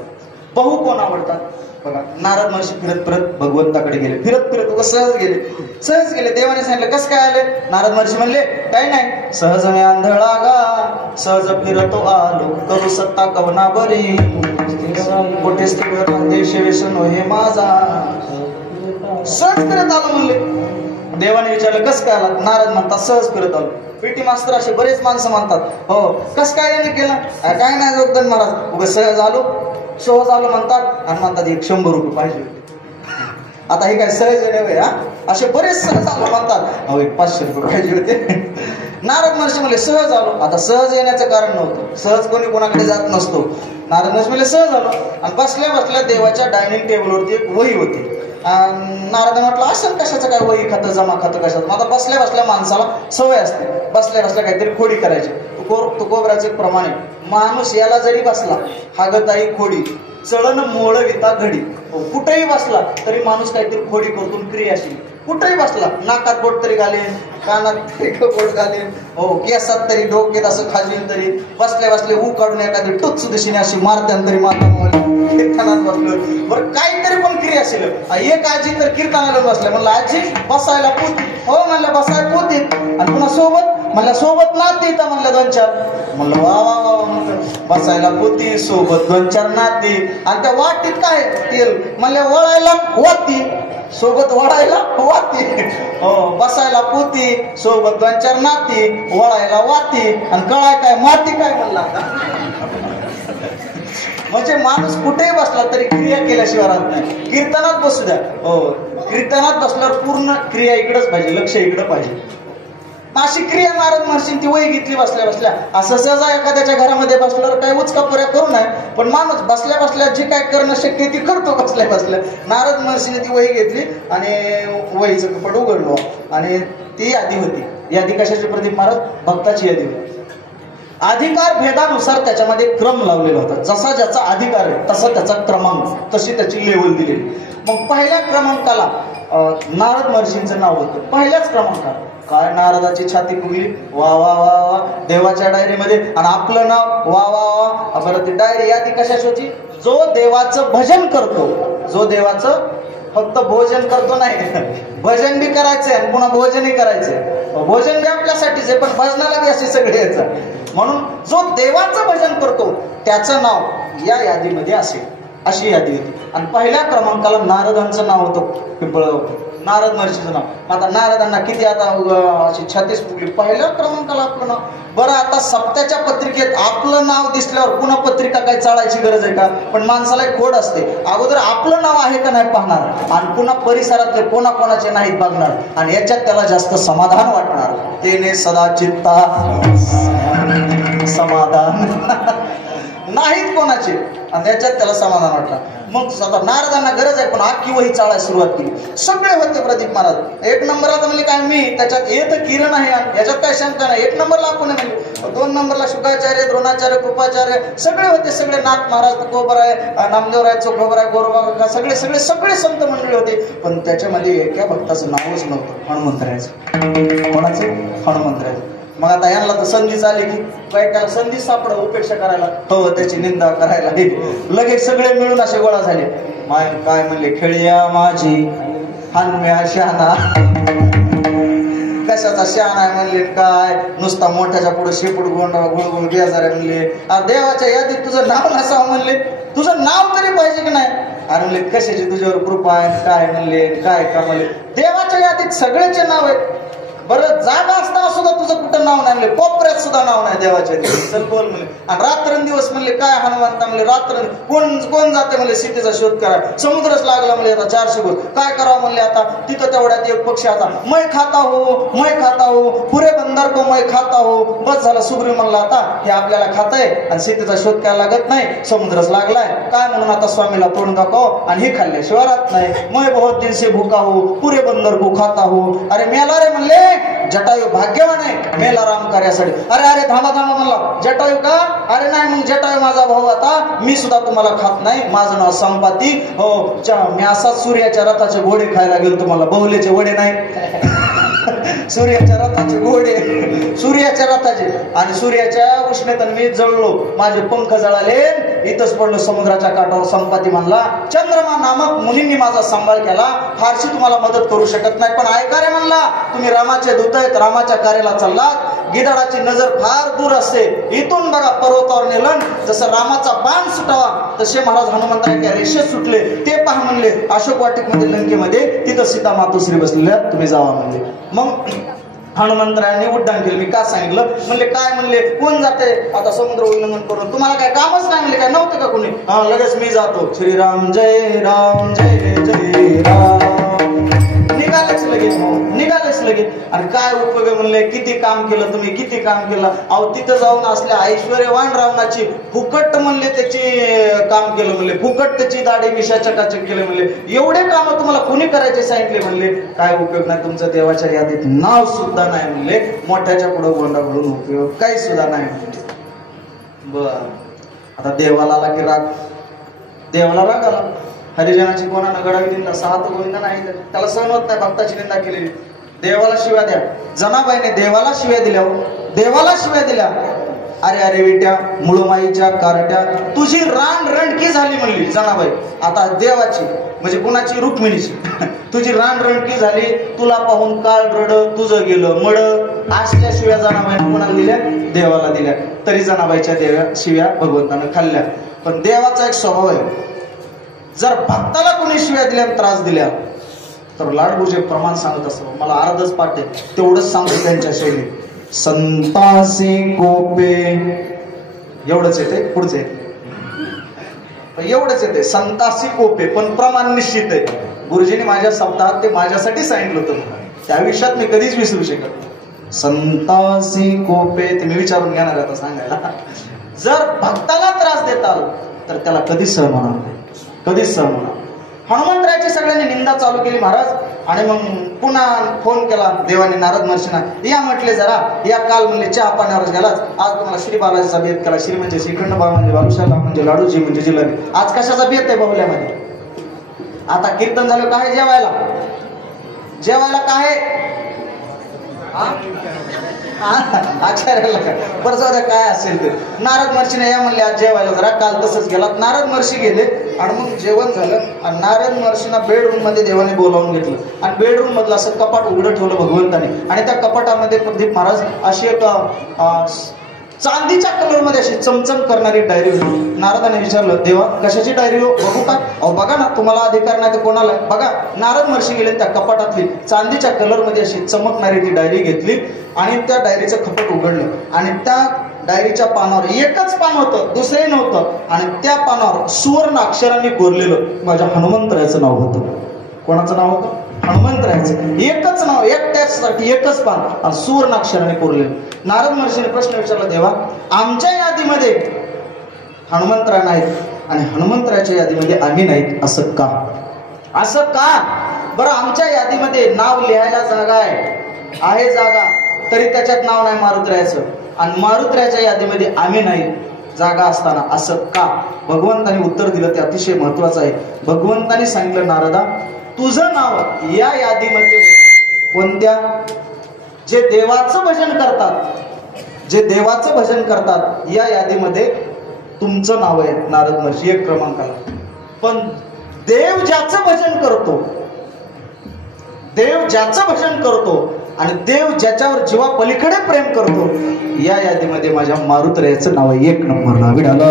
बहु कोण आवडतात? बघा, नारद महर्षी फिरत भगवंताकडे गेले. फिरत सहज गेले. देवाने सांगितलं कसं काय आले? नारद महर्षी म्हणले काही नाही, सहज मी आंधळा गा, सहज फिरतो आलो, करू सत्ता कवना बरी, कोठे स्थिर देश व्यसन हे माझा. सहज फिरत आलो म्हणले. देवाने विचारलं कसं काय आला? नारद म्हणतात सहज फिरत आलो. पीटी मास्तर असे बरेच माणसं म्हणतात, हो कसं काय याने केलं? काय नाही जोगदन महाराज, उगा सहज आलो. सहज आलो म्हणतात आणि म्हणतात 100 रुपये पाहिजे होते. आता हे काय सहज नव्हे, हा असे बरेच सहज आलो म्हणतात 500 रुपये पाहिजे होते. नारद महर्षी म्हणले सहज आलो. आता सहज येण्याचं कारण नव्हतं, सहज कोणी कोणाकडे जात नसतो. नारद महर्षी म्हणले सहज आलो आणि बसल्या बसल्या देवाच्या डायनिंग टेबलवरती एक वही होती. नारद म्हटलं असं कशाचं काय वही खातं जमा खातं कशाचं. आता बसल्या बसल्या माणसाला सवय असते बसल्या बसल्या काहीतरी खोडी करायची. तुकोबराचे प्रमाणे माणूस याला जरी बसला हागताई खोडी चळण मोळविता घडी. कुठेही बसला तरी माणूस काहीतरी खोडी करतो क्रियाशील. कुठेही बसला नाकात बोट तरी घालेन, कानात तरी बोट घालेन, केसात तरी डोक्यात असं खाजीन तरी बसल्या बसल्या काढून एखादी टुच्च दिशेने अशी मारत्यान तरी माता कीर्तनात बसलो बरं काहीतरी पण क्रियाशील. एक आजी तर कीर्तनाला बसल्या म्हणलं आजी बसायला पोती. हो म्हणलं बसायला पोती आणि पुन्हा सोबत म्हणलं सोबत नाती तर म्हणलं 2-4. म्हणलं वा वा वा म्हणलं बसायला पोती सोबत 2-4 नाती आणि त्या वाटीत काय तेल म्हणलं वळायला वाती सोबत वळायला वाती. हो बसायला पोती सोबत 2-4 नाती वळायला वाती आणि कळाय काय माती काय म्हणला. म्हणजे माणूस कुठेही बसला तरी क्रिया केल्याशिवाय राहत नाही. कीर्तनात बसू द्या, हो कीर्तनात बसल्यावर पूर्ण क्रिया इकडेच पाहिजे, लक्ष इकडे पाहिजे. अशी क्रिया नारद महर्षींनी ती वही घेतली बसल्या बसल्या. असं सहजा एखाद्याच्या घरामध्ये बसल्यावर काही उचकापुऱ्या करू नये, पण माणूस बसल्या बसल्या जे काय करणं शक्य ती करतो बसल्या बसल्या. नारद महर्षीने ती वही घेतली आणि वहीचं कपड उघडलो आणि ती यादी होती. यादी कशाची प्रदीप महाराज? भक्ताची यादी होती. अधिकार भेदानुसार त्याच्यामध्ये क्रम लावलेला होता. जसा ज्याचा अधिकार आहे तसा त्याचा क्रमांक, तशी त्याची लेवल दिलेली. मग पहिल्या क्रमांकाला नारद महर्षींचं नाव होतं. पहिल्याच क्रमांकाला काय नारदाची छाती फुगली, वा वा वा वा देवाच्या डायरीमध्ये आणि आपलं नाव वा वा वा. बरं ती डायरी यादी कशाची होती? जो देवाचं भजन करतो, जो देवाचं फक्त भोजन करतो नाही, भजन बी करायचंय आणि पुन्हा भोजनही करायचंय. भोजन बी आपल्यासाठीच आहे पण भजनाला बी असे सगळे यायचं. म्हणून जो देवाचं भजन करतो त्याचं नाव या यादीमध्ये असेल, अशी यादी होती. आणि पहिल्या क्रमांकाला नारदांचं नाव होतं पिंपळगाव, नारद महर्षीचं नाव. आता नारदांना किती आता अशी 36 फुगली. पहिल्या क्रमांकाला आपलं नाव. बरं आता सप्त्याच्या पत्रिकेत आपलं नाव दिसल्यावर पुन्हा पत्रिका काय चाळायची गरज आहे का? पण माणसाला एक खोड असते, अगोदर आपलं नाव आहे का नाही पाहणार आणि पुन्हा परिसरातले कोणाकोणाचे नाहीत बघणार आणि याच्यात त्याला जास्त समाधान वाटणार. तेने सदा चित्ता समाधान नाहीत कोणाचे आणि त्याच्यात त्याला समाधान वाटलं. मग आता नारदांना गरज आहे पण अख्खी वही चाळायला सुरुवात केली. सगळे होते प्रदीप महाराज. 1 नंबरला तर म्हणजे काय मी त्याच्यात येत किरण आहे याच्यात काय शंका नाही. 1 नंबरला आपण म्हणजे 2 नंबरला शुकाचार्य, द्रोणाचार्य, कृपाचार्य सगळे होते. सगळे नाथ महाराज, तुकोबराय, नामदेवराय, चोखोबराय, गोरोबा सगळे सगळे सगळे संत मंडळी होते. पण त्याच्यामध्ये एका भक्ताचं नावच नव्हतं, हनुमंतरायचं. कोणाचं? हनुमंतरायचं. मग आता यांना तर संधी आली की काय त्याला संधी सापड उपेक्षा करायला, हो त्याची निंदा करायला. लगेच सगळे मिळून असे गोळा झाले. माय काय म्हणले, खेळ्या माझी हनम्या शहाणा. कशाचा शहाणा आहे म्हणले, काय नुसता मोठ्याच्या पुढे शेपूट गुळगुळ बेजारे म्हणले. देवाच्या यादीत तुझं नाव नसावं म्हणले, तुझं नाव तरी पाहिजे की नाही. अरे म्हणले कशाची तुझ्यावर कृपा आहे काय म्हणले, काय का म्हणले. देवाच्या यादीत सगळ्याचे नाव आहेत. बरं जागा असताना सुद्धा तुझं कुठं नाव नाही म्हणले, कोपऱ्यात सुद्धा नाव नाही देवाच्या. चल बोल म्हणले. आणि रात्रंदिवस म्हणले काय हनुमंता म्हणले, रात्र कोण जाते म्हणले सीतेचा शोध करा. समुद्रच लागला म्हणले आता 400 गोष्ट काय करावं म्हणले. आता तिथं तेवढ्यात एक पक्षी आता मै खाता हो पुरे बंदर को मै खाता हो. बस झालं सुग्रीव म्हणला आता हे आपल्याला खाताय आणि सीतेचा शोध करायला लागत नाही, समुद्रच लागलाय काय म्हणून आता स्वामीला तोंड दाखव आणि हे खाल्ल्याशिवाय राहत नाही. मै बहुत दिन से भूका हो पुरे बंदर को खाता हो. अरे मेला रे म्हणले, जटायू भाग्यवान आहे मेला राम कार्यासाठी. अरे अरे थांबा म्हणला. जटायू का? अरे नाही मग जटायू माझा भाऊ, आता मी सुद्धा तुम्हाला खात नाही, माझं नाव संपाती. हो मी असाच सूर्याच्या रथाचे घोडे खायला गेलो, तुम्हाला बहुलेचे वडे नाही सूर्याच्या रथाचे घोडे, सूर्याच्या रथाचे. आणि सूर्याच्या उष्णतेने मी जळलो, माझे पंख जळाले, इथंच पडलो समुद्राच्या काठावर. संपाती म्हणला, चंद्रमा नामक मुनींनी माझा सांभाळ केला, फारशी तुम्हाला मदत करू शकत नाही, पण ऐका रे म्हणला तुम्ही रामाचे दूत आहेत, रामाच्या कार्याला चाललात. गिधाडाची नजर फार दूर असते, इथून बघा पर्वतावर नेलं, जसं रामाचा बाण सुटावा तसे महाराज हनुमंताच्या रेषेत सुटले. ते पहा म्हणले अशोक वाटिक मध्ये लंकेमध्ये, तिथं सीता मातोश्री बसलेल्या, तुम्ही जावा म्हणले. मग हनुमंतरायांनी उड्डाण केलं. मी का सांगितलं म्हणले, काय म्हणले, कोण जाते आता समुद्र उल्लंघन करून, तुम्हाला काय कामच नाही म्हणले, काय नव्हतं का कोणी, हा लगेच मी जातो, श्रीराम जय राम जय जय राम, निघालेच लगेच, निघालेच लगेच. आणि काय उपयोग म्हणले, किती काम केलं तुम्ही, किती काम केलं. अहो तिथं जाऊन असल्या ऐश्वर्यवान रावणाची फुकट म्हणले त्याची काम केलं म्हणले, फुकट त्याची दाढी मिशा चकाचक केले म्हणले, एवढे काम तुम्हाला कोणी करायचे सांगितले म्हणले, काय उपयोग नाही, तुमचं देवाच्या यादीत नाव सुद्धा नाही म्हणले, मोठ्याच्या पुढे गोंडा घडून उपयोग काही सुद्धा नाही म्हणले. बर आता देवाला आला की राग, देवाला राग आला. हरिजनाची कोणानं गडावी दिला, 6 गोविंदा नाही, त्याला सहन होत नाही भक्ताची निंदा केलेली. देवाला शिव्या द्या, जनाबाईने देवाला शिव्या दिल्या, देवाला शिव्या दिल्या. अरे अरे विट्या मुळमाईच्या कारट्या, तुझी रान रणकी झाली म्हणली जनाबाई. आता देवाची म्हणजे कुणाची, रुक्मिणीची, तुझी रान रणकी झाली, तुला पाहून काळ रड, तुझं गेलं मड. असल्या शिव्या जनाबाईने कोणाला दिल्या, देवाला दिल्या. तरी जनाबाईच्या देव्या शिव्या भगवंतानं खाल्ल्या. पण देवाचा एक स्वभाव आहे, जर भक्ताला कोणी शिव्या दिल्या, त्रास दिल्या, तर लाडगुजे प्रमाण सांगत असतो. मला अर्धच पाठ आहे, तेवढंच सांगतो त्यांच्या शैलीत. संतासी कोपे, एवढंच येते, पुढचे एवढंच येते, संतासी कोपे, पण प्रमाण निश्चित आहे. गुरुजींनी माझ्या सप्ताहात ते माझ्यासाठी सांगितलं होतं, त्या विषयात मी कधीच विसरू शकत. संतासी कोपे ते मी विचारून घेणार आता सांगायला. जर भक्ताला त्रास देताल तर त्याला कधीच सहन होणार नाही, कधीच सहन होणार. हनुमंतरायाची सगळ्यांनी निंदा चालू केली महाराज. आणि मग पुन्हा फोन केला देवाने नारद महर्षींना, या म्हटले जरा, या काल म्हणले चहा पाण्यावरच गेलाच, आज तुम्हाला श्री बालाजीचा बेत केला. श्री म्हणजे श्रीखंड, बा म्हणजे बालुशाला, म्हणजे लाडूजी म्हणजे जिलेबी. आज कशाचा बेत आहे बाहुल्यामध्ये? आता कीर्तन झालं, काय जेवायला, जेवायला काय आचार्याला काय बरं जाऊ द्या, काय असेल ते. नारद महर्षीने या म्हणले आज जेवायला जरा, काल तसंच गेला. नारद महर्षी गेले आणि मग जेवण झालं. आणि नारद महर्षींना बेडरूम मध्ये देवाने बोलावून घेतलं आणि बेडरूम मधलं असं कपाट उघडं ठेवलं भगवंताने. आणि त्या कपाटामध्ये प्रदीप महाराज अशी एक चांदीच्या कलर मध्ये अशी चमचम करणारी डायरी होती. नारदाने विचारलं, देवा कशाची डायरी हो, बघू का? अहो बघा ना, तुम्हाला अधिकार नाही तर कोणाला बघा. नारद महर्षी गेले, त्या कपाटातली चांदीच्या कलर मध्ये अशी चमकणारी ती डायरी घेतली आणि त्या डायरीचं कपाट उघडलं. आणि त्या डायरीच्या पानावर एकच पान होतं, दुसरे नव्हतं. आणि त्या पानावर सुवर्ण अक्षरांनी कोरलेलं माझ्या हनुमंतरायाचं नाव होतं. कोणाचं नाव होतं? हनुमंतरायाचं. एकच नाव, एकट्यासाठी एकच पान आणि सुवर्ण अक्षराने कोरलेलं. नारद महर्षीने प्रश्न विचारला, देवा आमच्या यादीमध्ये हनुमंतराय नाहीत आणि हनुमंतरायाच्या यादीमध्ये आम्ही नाहीत, असं का? असं का बरं? आमच्या यादीमध्ये नाव लिहायला जागा आहे जागा, तरी त्याच्यात नाव नाही मारुतरायाचं, आणि मारुतरायाच्या यादीमध्ये आम्ही नाही जागा असताना असं का? भगवंताने उत्तर दिलं, ते अतिशय महत्वाचं आहे. भगवंताने सांगितलं, नारदा तुझं नाव या यादीमध्ये होतं. कोणत्या? जे देवाचं भजन करतात, जे देवाचं भजन करतात या यादीमध्ये तुमचं नाव आहे नारद महर्षी, 1 क्रमांकाला. पण देव ज्याचं भजन करतो, देव ज्याचं भजन करतो आणि देव ज्याच्यावर जीवा पलीकडे प्रेम करतो, या यादीमध्ये माझ्या मारुतरायाचं नाव आहे 1 नंबरला. विठाला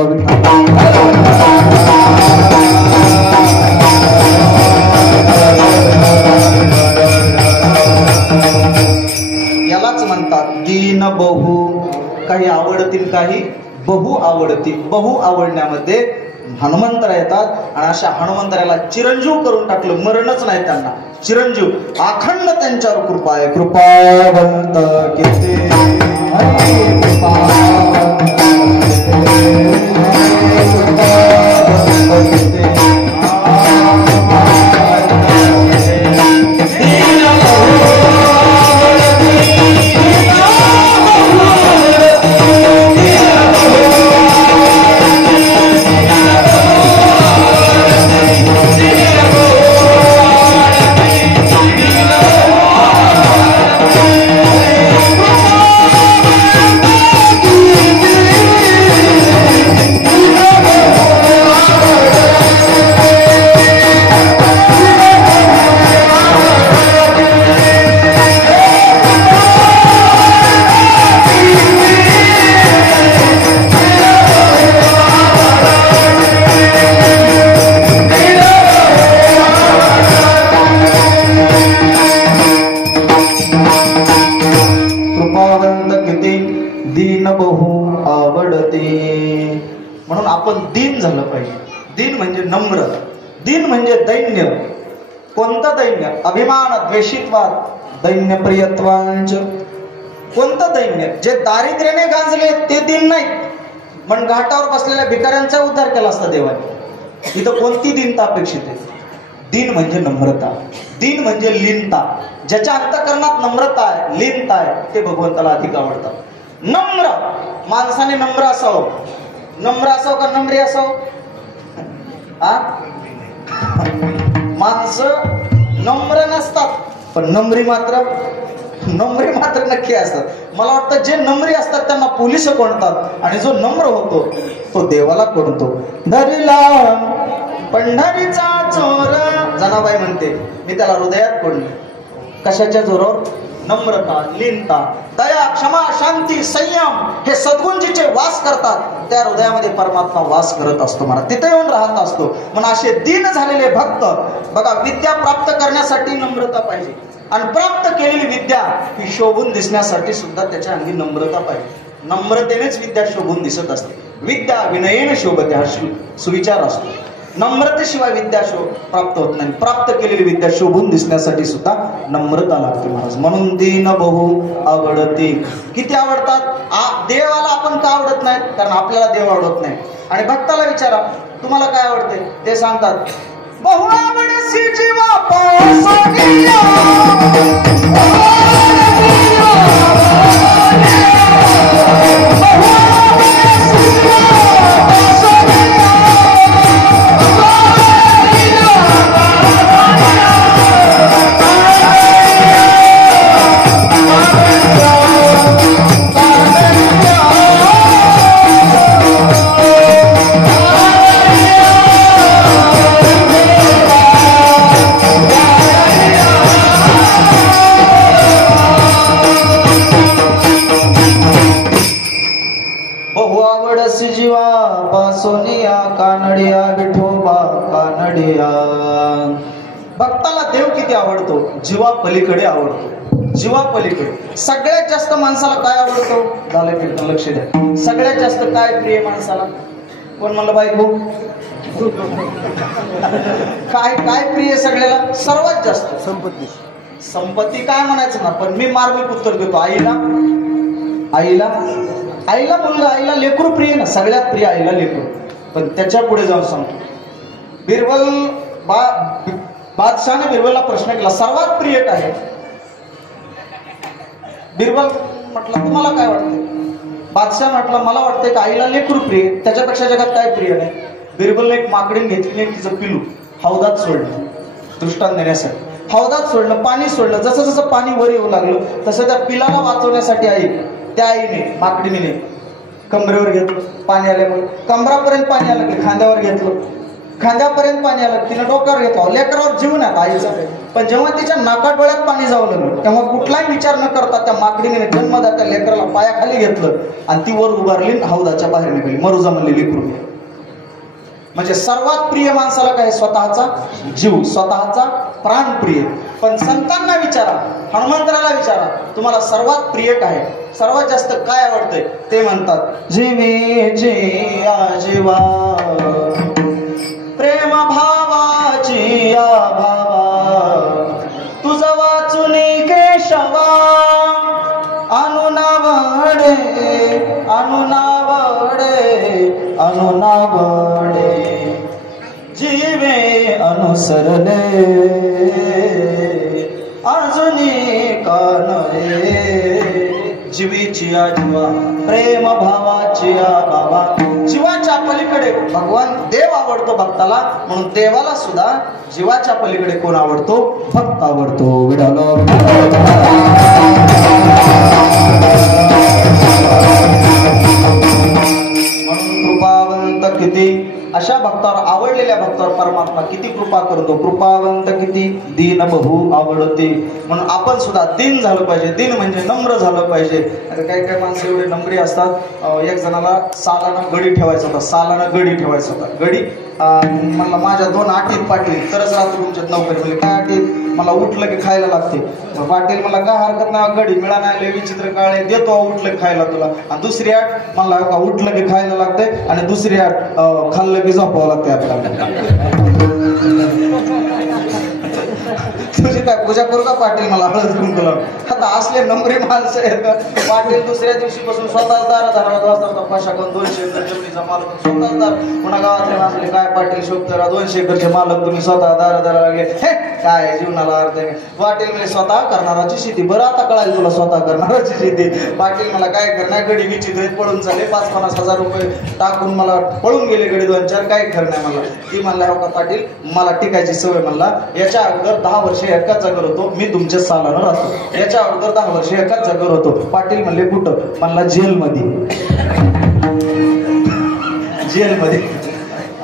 यालाच म्हणतात दीन बहु. काही आवडतील, काही बहु आवडतील. बहु आवडण्यामध्ये हनुमंतराय येतात. आणि अशा हनुमंतरायाला चिरंजीव करून टाकलं, मरणच नाही त्यांना, चिरंजीव. अखंड त्यांच्यावर कृपा आहे. कृपावंत किती झालं पाहिजे. दीन म्हणजे नम्र, दीन म्हणजे दैन्य. कोणतं दैन्य? अभिमान द्वेषित्वाद दैन्य प्रियत्वांच. कोणतं दैन्य? जे दारिद्र्याने गांजले ते दीन नाहीत. पण घाटावर बसलेल्या भिकाऱ्यांचा उद्धार केला असता देवाने. इथं कोणती दीनता अपेक्षित आहे? दीन म्हणजे नम्रता, दीन म्हणजे लीनता. ज्याच्या अंतःकरणात नम्रता आहे, लीनता आहे, ते भगवंताला अधिक आवडतात. नम्र माणसाने नम्र असावं. नम्र असावं का नम्री असावं? माणसं नम्र नसतात, पण नम्री मात्र नक्की असतात. मला वाटतं जे नम्री असतात त्यांना पोलिस कोणतात, आणि जो नम्र होतो तो देवाला कोणतो. धरला पंढरीचा चोर, जनाबाई म्हणते, मी त्याला हृदयात कोणले. कशाच्या जोरावर? नम्रता, लीनता, दया, क्षमा, शांती, संयम हे सद्गुण जिचे वास करतात त्या हृदयामध्ये परमात्मा वास करत असतो. मला तिथे येऊन राहत असतो. म्हणून असे दीन झालेले भक्त बघा, विद्या प्राप्त करण्यासाठी नम्रता पाहिजे, आणि प्राप्त केलेली विद्या ही शोभून दिसण्यासाठी सुद्धा त्याच्या अंगी नम्रता पाहिजे. नम्रतेनेच विद्या शोभून दिसत असते. विद्या विनयेन शोभते हा सुविचार असतो. नम्रतेशिवाय विद्या प्राप्त होत नाही. प्राप्त केलेली विद्या शोभून दिसण्यासाठी सुद्धा नम्रता लागते महाराज. म्हणून दीन बहु आवडते. किती आवडतात? देवाला आपण का आवडत नाही? कारण आपल्याला देव आवडत नाही. आणि भक्ताला विचारा, तुम्हाला काय आवडते? ते सांगतात, बहु आवडसी जीवा पासोनिया. सोनिया कानडिया विठोबा कानडिया. भक्ताला देव किती आवडतो? जीवा पलीकडे आवडतो. जीवा पलीकडे. सगळ्यात जास्त माणसाला काय आवडतो? झालं की लक्ष द्या. सगळ्यात जास्त काय प्रिय माणसाला? कोण म्हणलं बायको? काय प्रिय सगळ्याला? सर्वात जास्त संपत्ती. संपत्ती काय म्हणायचं ना, पण मी मार्मिक उत्तर देतो. आईला मुलगा, आईला लेकरू प्रिय ना, सगळ्यात प्रिय आईला लेकरू. पण त्याच्या पुढे जाऊन सांगतो, बादशाहने बिरबलला प्रश्न केला, सर्वात प्रिय काय? बिरबल म्हटलं, तुम्हाला काय वाटतं? बादशाह म्हटलं, मला वाटतंय की आईला लेकरू प्रिय, त्याच्यापेक्षा जगात काय प्रिय नाही. बिरबलने एक माकडीन घेतली, तिचं पिलू हौदात सोडलं, दृष्टांत देण्यासाठी. हौदात सोडलं, पाणी सोडलं. जसं जसं पाणी वर येऊ लागलं तसं त्या पिलाला वाचवण्यासाठी त्या आईने, माकडीने कमरेवर घेतलं, पाणी आल्यामुळे कमरापर्यंत पाणी आलं की खांद्यावर घेतलं, खांद्यापर्यंत पाणी आलं, तिने डोक्यावर घेतलं. लेकरावर जीव नाही आईचा. पण जेव्हा तिच्या नाकात डोळ्यात पाणी जाऊ लागलं तेव्हा कुठलाही विचार न करता त्या माकडीने जन्मदात्या लेकराला पायाखाली घेतलं आणि ती वर उभारली, हौदाच्या बाहेर निघाली, मरुजा म्हणली लेकरू. म्हणजे सर्वात प्रिय माणसाला काय? स्वतःचा जीव, स्वतःचा प्राण प्रिय. पण संतांना विचारा, हनुमंतराला विचारा, तुम्हाला सर्वात प्रिय काय? सर्वात जास्त काय आवडतंय? ते म्हणतात, जीवे जिया जीवा प्रेम भावाची या भावा, तुझा वाचुनी केशवा अनुनावडे अनुनावडे अनुनावडे, जीवे अनुसरले अजुनी कानरे. जीवीची या जीवा प्रेम भावाची या बाबा. जीवाच्या पलीकडे भगवान देव आवडतो भक्ताला. म्हणून देवाला सुद्धा जीवाच्या पलीकडे कोण आवडतो? भक्त आवडतो. विडालो म्हणून कृपावंत किती, अशा भक्तावर, आवडलेल्या भक्तावर परमात्मा किती कृपा करतो. कृपावंत किती, दीन बहु आवडते. म्हणून आपण सुद्धा दीन झालं पाहिजे. दीन म्हणजे नम्र झालं पाहिजे. आता काही काही माणसं एवढे नम्री असतात. एक जणाला सालानं गडी ठेवायचा होता, सालानं गडी ठेवायचा होता. गडी म्हणला माझ्या 2 अटीत पाटील तरच राहतो तुमच्यात नोकरी. म्हणजे काय अटीत? मला उठलं की खायला लागते. पाटील मला काय हरकत नाही, गडी मिळा नाही विचित्र काळे देतो उठलं की खायला तुला. आणि दुसरी आठ मला का उठलं की खायला लागते आणि दुसरी आठ खाल्लं की झोपावं लागते आपल्याला. तुझी काय पूजा करू का पाटील मला हळद कुंकू? आता असले नंबरी माणसं आहेत का? पाटील दुसऱ्या दिवशीपासून स्वतःच दारा धरणात वाजता पैसा करून 200 एकर जमिनीचा मालक स्वतःच दार. पुन्हा गावातले माणसले काय पाटील शोभतरा 200 एकरचे मालक तुम्ही स्वतः दारा धरा लागले. हे काय जीवनाला अर्थ आहे? पाटील म्हणजे स्वतः करणाराची शेती. बरं आता कळायला तुला स्वतः करणाराची शेती. पाटील मला काय करणार, गडी विचित्र पळून चालले 5-50 हजार रुपये टाकून मला पळून गेले गडी 2-4. काही खरं नाही मला. ती म्हणला हो का पाटील मला टिकायची सवय म्हणला. याच्या अगोदर 10 वर्ष एकाच जागेवर होतो मी, तुमच्या सालानं राहतो. याच्या अगोदर 10 वर्ष एकाच जागेवर होतो. पाटील म्हणले कुठं? म्हणला जेलमध्ये. जेलमध्ये.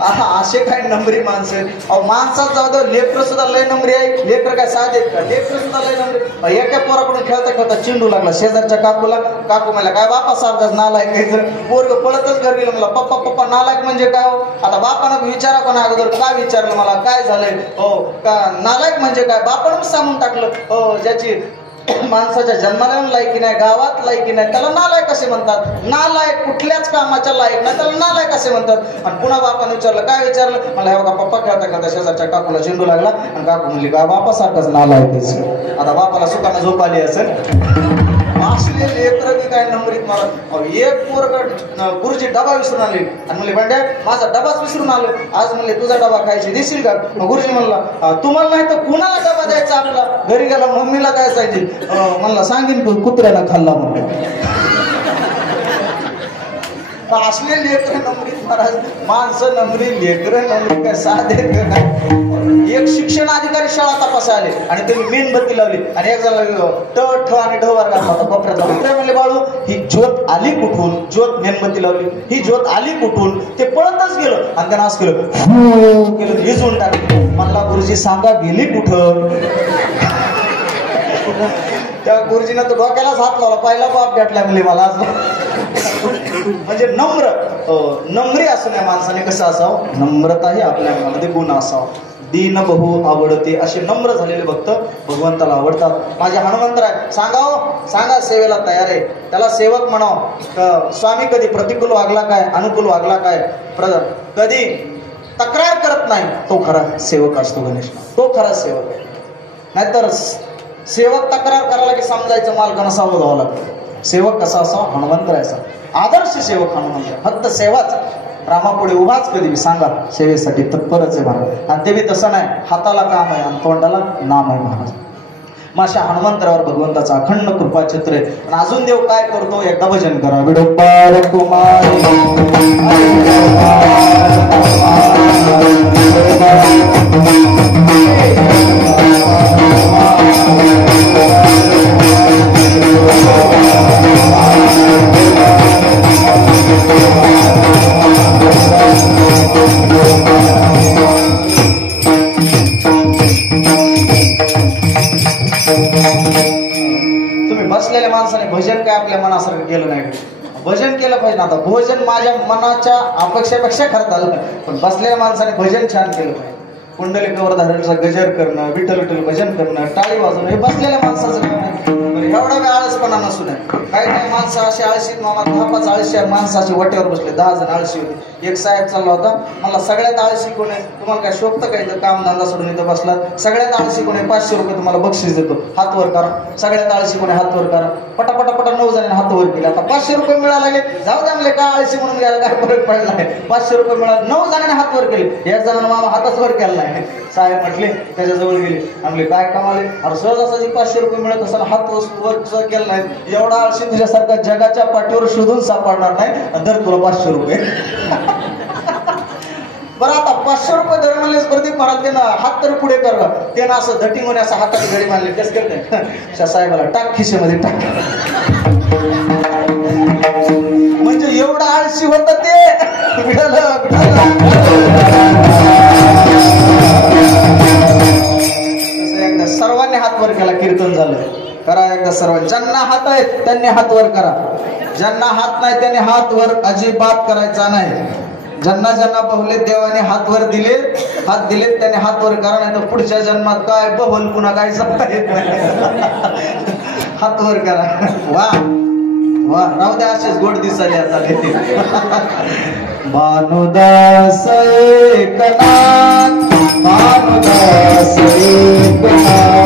असे काही नंबरी माणसं आहेत. अहो माणसात जाऊ दे, लेकर सुद्धा लय नंबरी आहे. लेकर काय साधे आहेत का? लेकर सुद्धा लय नंबरी. एका पोराकडून खेळता खेळता चेंडू लागला शेजारच्या काकूला. काकू मला काय बापा सारखाच नालायक आहे. पोरग पळतच घर गेलं. मला पप्पा पप्पा नालायक म्हणजे काय हो? आता बापानं विचारा कोणा अगोदर काय विचारलं मला काय झालंय हो का? नालायक म्हणजे काय? बापानं सांगून टाकलं हो ज्याची माणसाच्या जन्माला लायकी नाही, गावात लायकी नाही, त्याला नालायक असे म्हणतात. नालायक कुठल्याच कामाच्या लायक नाही, त्याला नालायक असे म्हणतात. आणि पुन्हा बापाने विचारलं काय विचारलं? मला हे बघा पप्पा खेळता खेळता शेजारच्या काकूला चेंडू लागला आणि काकू म्हणली का बापासारखाच नालायक. आता बापाला सुखाने झोप आली असेल. असले लेकर की काय नंबरीत मला. एक पोरग गुरुजी डबा विसरून आले आणि म्हणले भांड्या माझा डबाच विसरून आलो आज. म्हणले तुझा डबा खायची देशील का? गुरुजी म्हणला तुम्हाला नाही तर कुणाला डबा द्यायचा आपला? घरी गेला मम्मीला काय सांगितलं? म्हणला सांगेन तू कुत्र्याला खाल्ला म्हणून. असले लेकर नंबरीत महाराज. माणसं नंबरी लेकर नंबरी काय साधे काय? एक शिक्षण अधिकारी शाळा तपासा आले आणि त्यांनी मेणबत्ती लावली आणि एक जण ट ठ आणि ढ वर घातला होता कोपऱ्याचा. कुत्र्या म्हणले बाळू ही ज्योत आली कुठून? ज्योत मेणबत्ती लावली. ही ज्योत आली कुठून? ते पळतच गेलं आणि त्यानं असं केलं विजून टाकलं. म्हणला गुरुजी सांगा गेली कुठं? त्या गुरुजीनं तो डोक्यालाच हात लावला. पहिला बाप भेटला म्हणजे मला आज. म्हणजे नम्री असं नाही माणसाने कसं असावं? नम्रताही आपल्या मनामध्ये गुण असावा. दीन बहु आवडते असे नम्र झालेले भक्त भगवंताला आवडतात. माझे हनुमंतराय सांगा सेवेला तयार आहे. त्याला सेवक म्हणाव. स्वामी कधी प्रतिकूल वागला काय, अनुकूल वागला काय, कधी तक्रार करत नाही, तो खरा सेवक असतो. गणेश तो खरा सेवक आहे. नाहीतर सेवक तक्रार करायला की समजायचं मालकानं सावध व्हावं लागतं. सेवक कसा असावा? हनुमंतरायचा आदर्श सेवक हनुमंत. फक्त सेवाच रामापुढे उभाच कधी सांगा सेवेसाठी तत्परच आहे महाराज. आणि ते बी तसं नाही, हाताला काम आहे आणि तोंडाला नाम आहे महाराज. मग अशा हनुमंतरावर भगवंताचा अखंड कृपा चित्र आहे. आणि अजून देव काय करतो? एकदा भजन करा. विडोबार कुमारी तुम्ही बसलेल्या माणसाने भजन काय आपल्या मनासारखं केलं नाही. भजन केलं पाहिजे ना. आता भोजन माझ्या मनाच्या अपेक्षेपेक्षा खरं पण बसलेल्या माणसाने भजन छान केलं पाहिजे. कुंडली कवरधारणचा गजर करणं, विठ्ठल विठ्ठल भजन करणं, टाळी वाजवणं हे बसलेल्या माणसाचं काम नाही. एवढा वेळ आळसपणा नसू नये. काही काही माणसं अशी आळशी मामा 10-5 आळशी माणसाच्या वाटेवर बसले. 10 जण आळशी होते. एक साहेब चालला होता. मला सगळ्यात आळशी कोण आहे? तुम्हाला काय शोभतं काय? काम धंदा सोडून इथं बसला. सगळ्यात आळशी कोण आहे? 500 रुपये तुम्हाला बक्षीस देतो, हात वर करा. सगळ्यात आळशी कोण आहे? हात वर करा. पटापटा 9 जणांनी हात वर केले. आता 500 रुपये मिळाले. जाऊ द्या म्हणले काय आळशी म्हणून घ्यायला काय फरक पडला आहे. 500 रुपये मिळाले. 9 जणांनी हात वर केले. एक जणांना मामा हातच वर केला नाही. साहेब म्हटले त्याच्याजवळ गेले. म्हणले काय कमाले? अरे सहज असं 500 रुपये मिळत असेल हात वर केला नाही. एवढा आळशी तुझ्यासारखा जगाच्या पाठीवर शोधून सापडणार नाही. दर तुला 500 रुपये. बरं आता 500 रुपये दर म्हणलेच प्रदीप महाराज त्यानं हात तर पुढे कर. त्यानं असं धटिंग होणे असं हाताची घडी मारली. कसं करते साहेबाला टाक खिशेमध्ये टाक. म्हणजे एवढं आळशी होत ते. एकदा सर्वांनी हात वर केला. कीर्तन झालं. करा एकदा सर्वांनी. ज्यांना हात आहेत त्यांनी हात वर करा. ज्यांना हात नाही त्यांनी हात वर अजिबात करायचा नाही. ज्यांना ज्यांना बहुले देवाने हात वर दिले हात दिलेत त्याने हात वर करा, नाही तर पुढच्या जन्मात काय बहल पुन्हा काय सांगता येत नाही. हात वर करा. वा वा, राहू द्या असेच गोड दिसाले आता. भानुदास एकनाथ, भानुदास एकनाथ.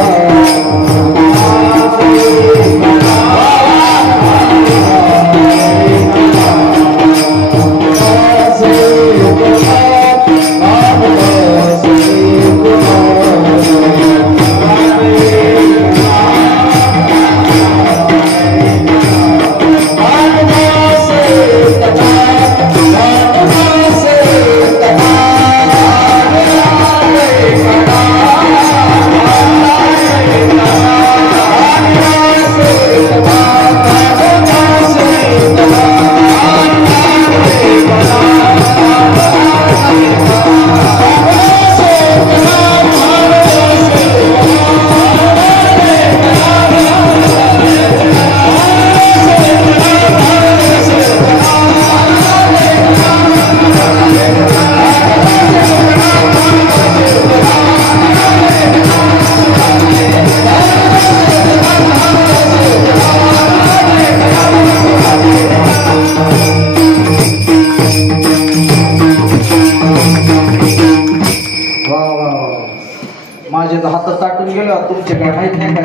माझे तर हात ताटून गेलो. तुमचे काय माहित नाही काय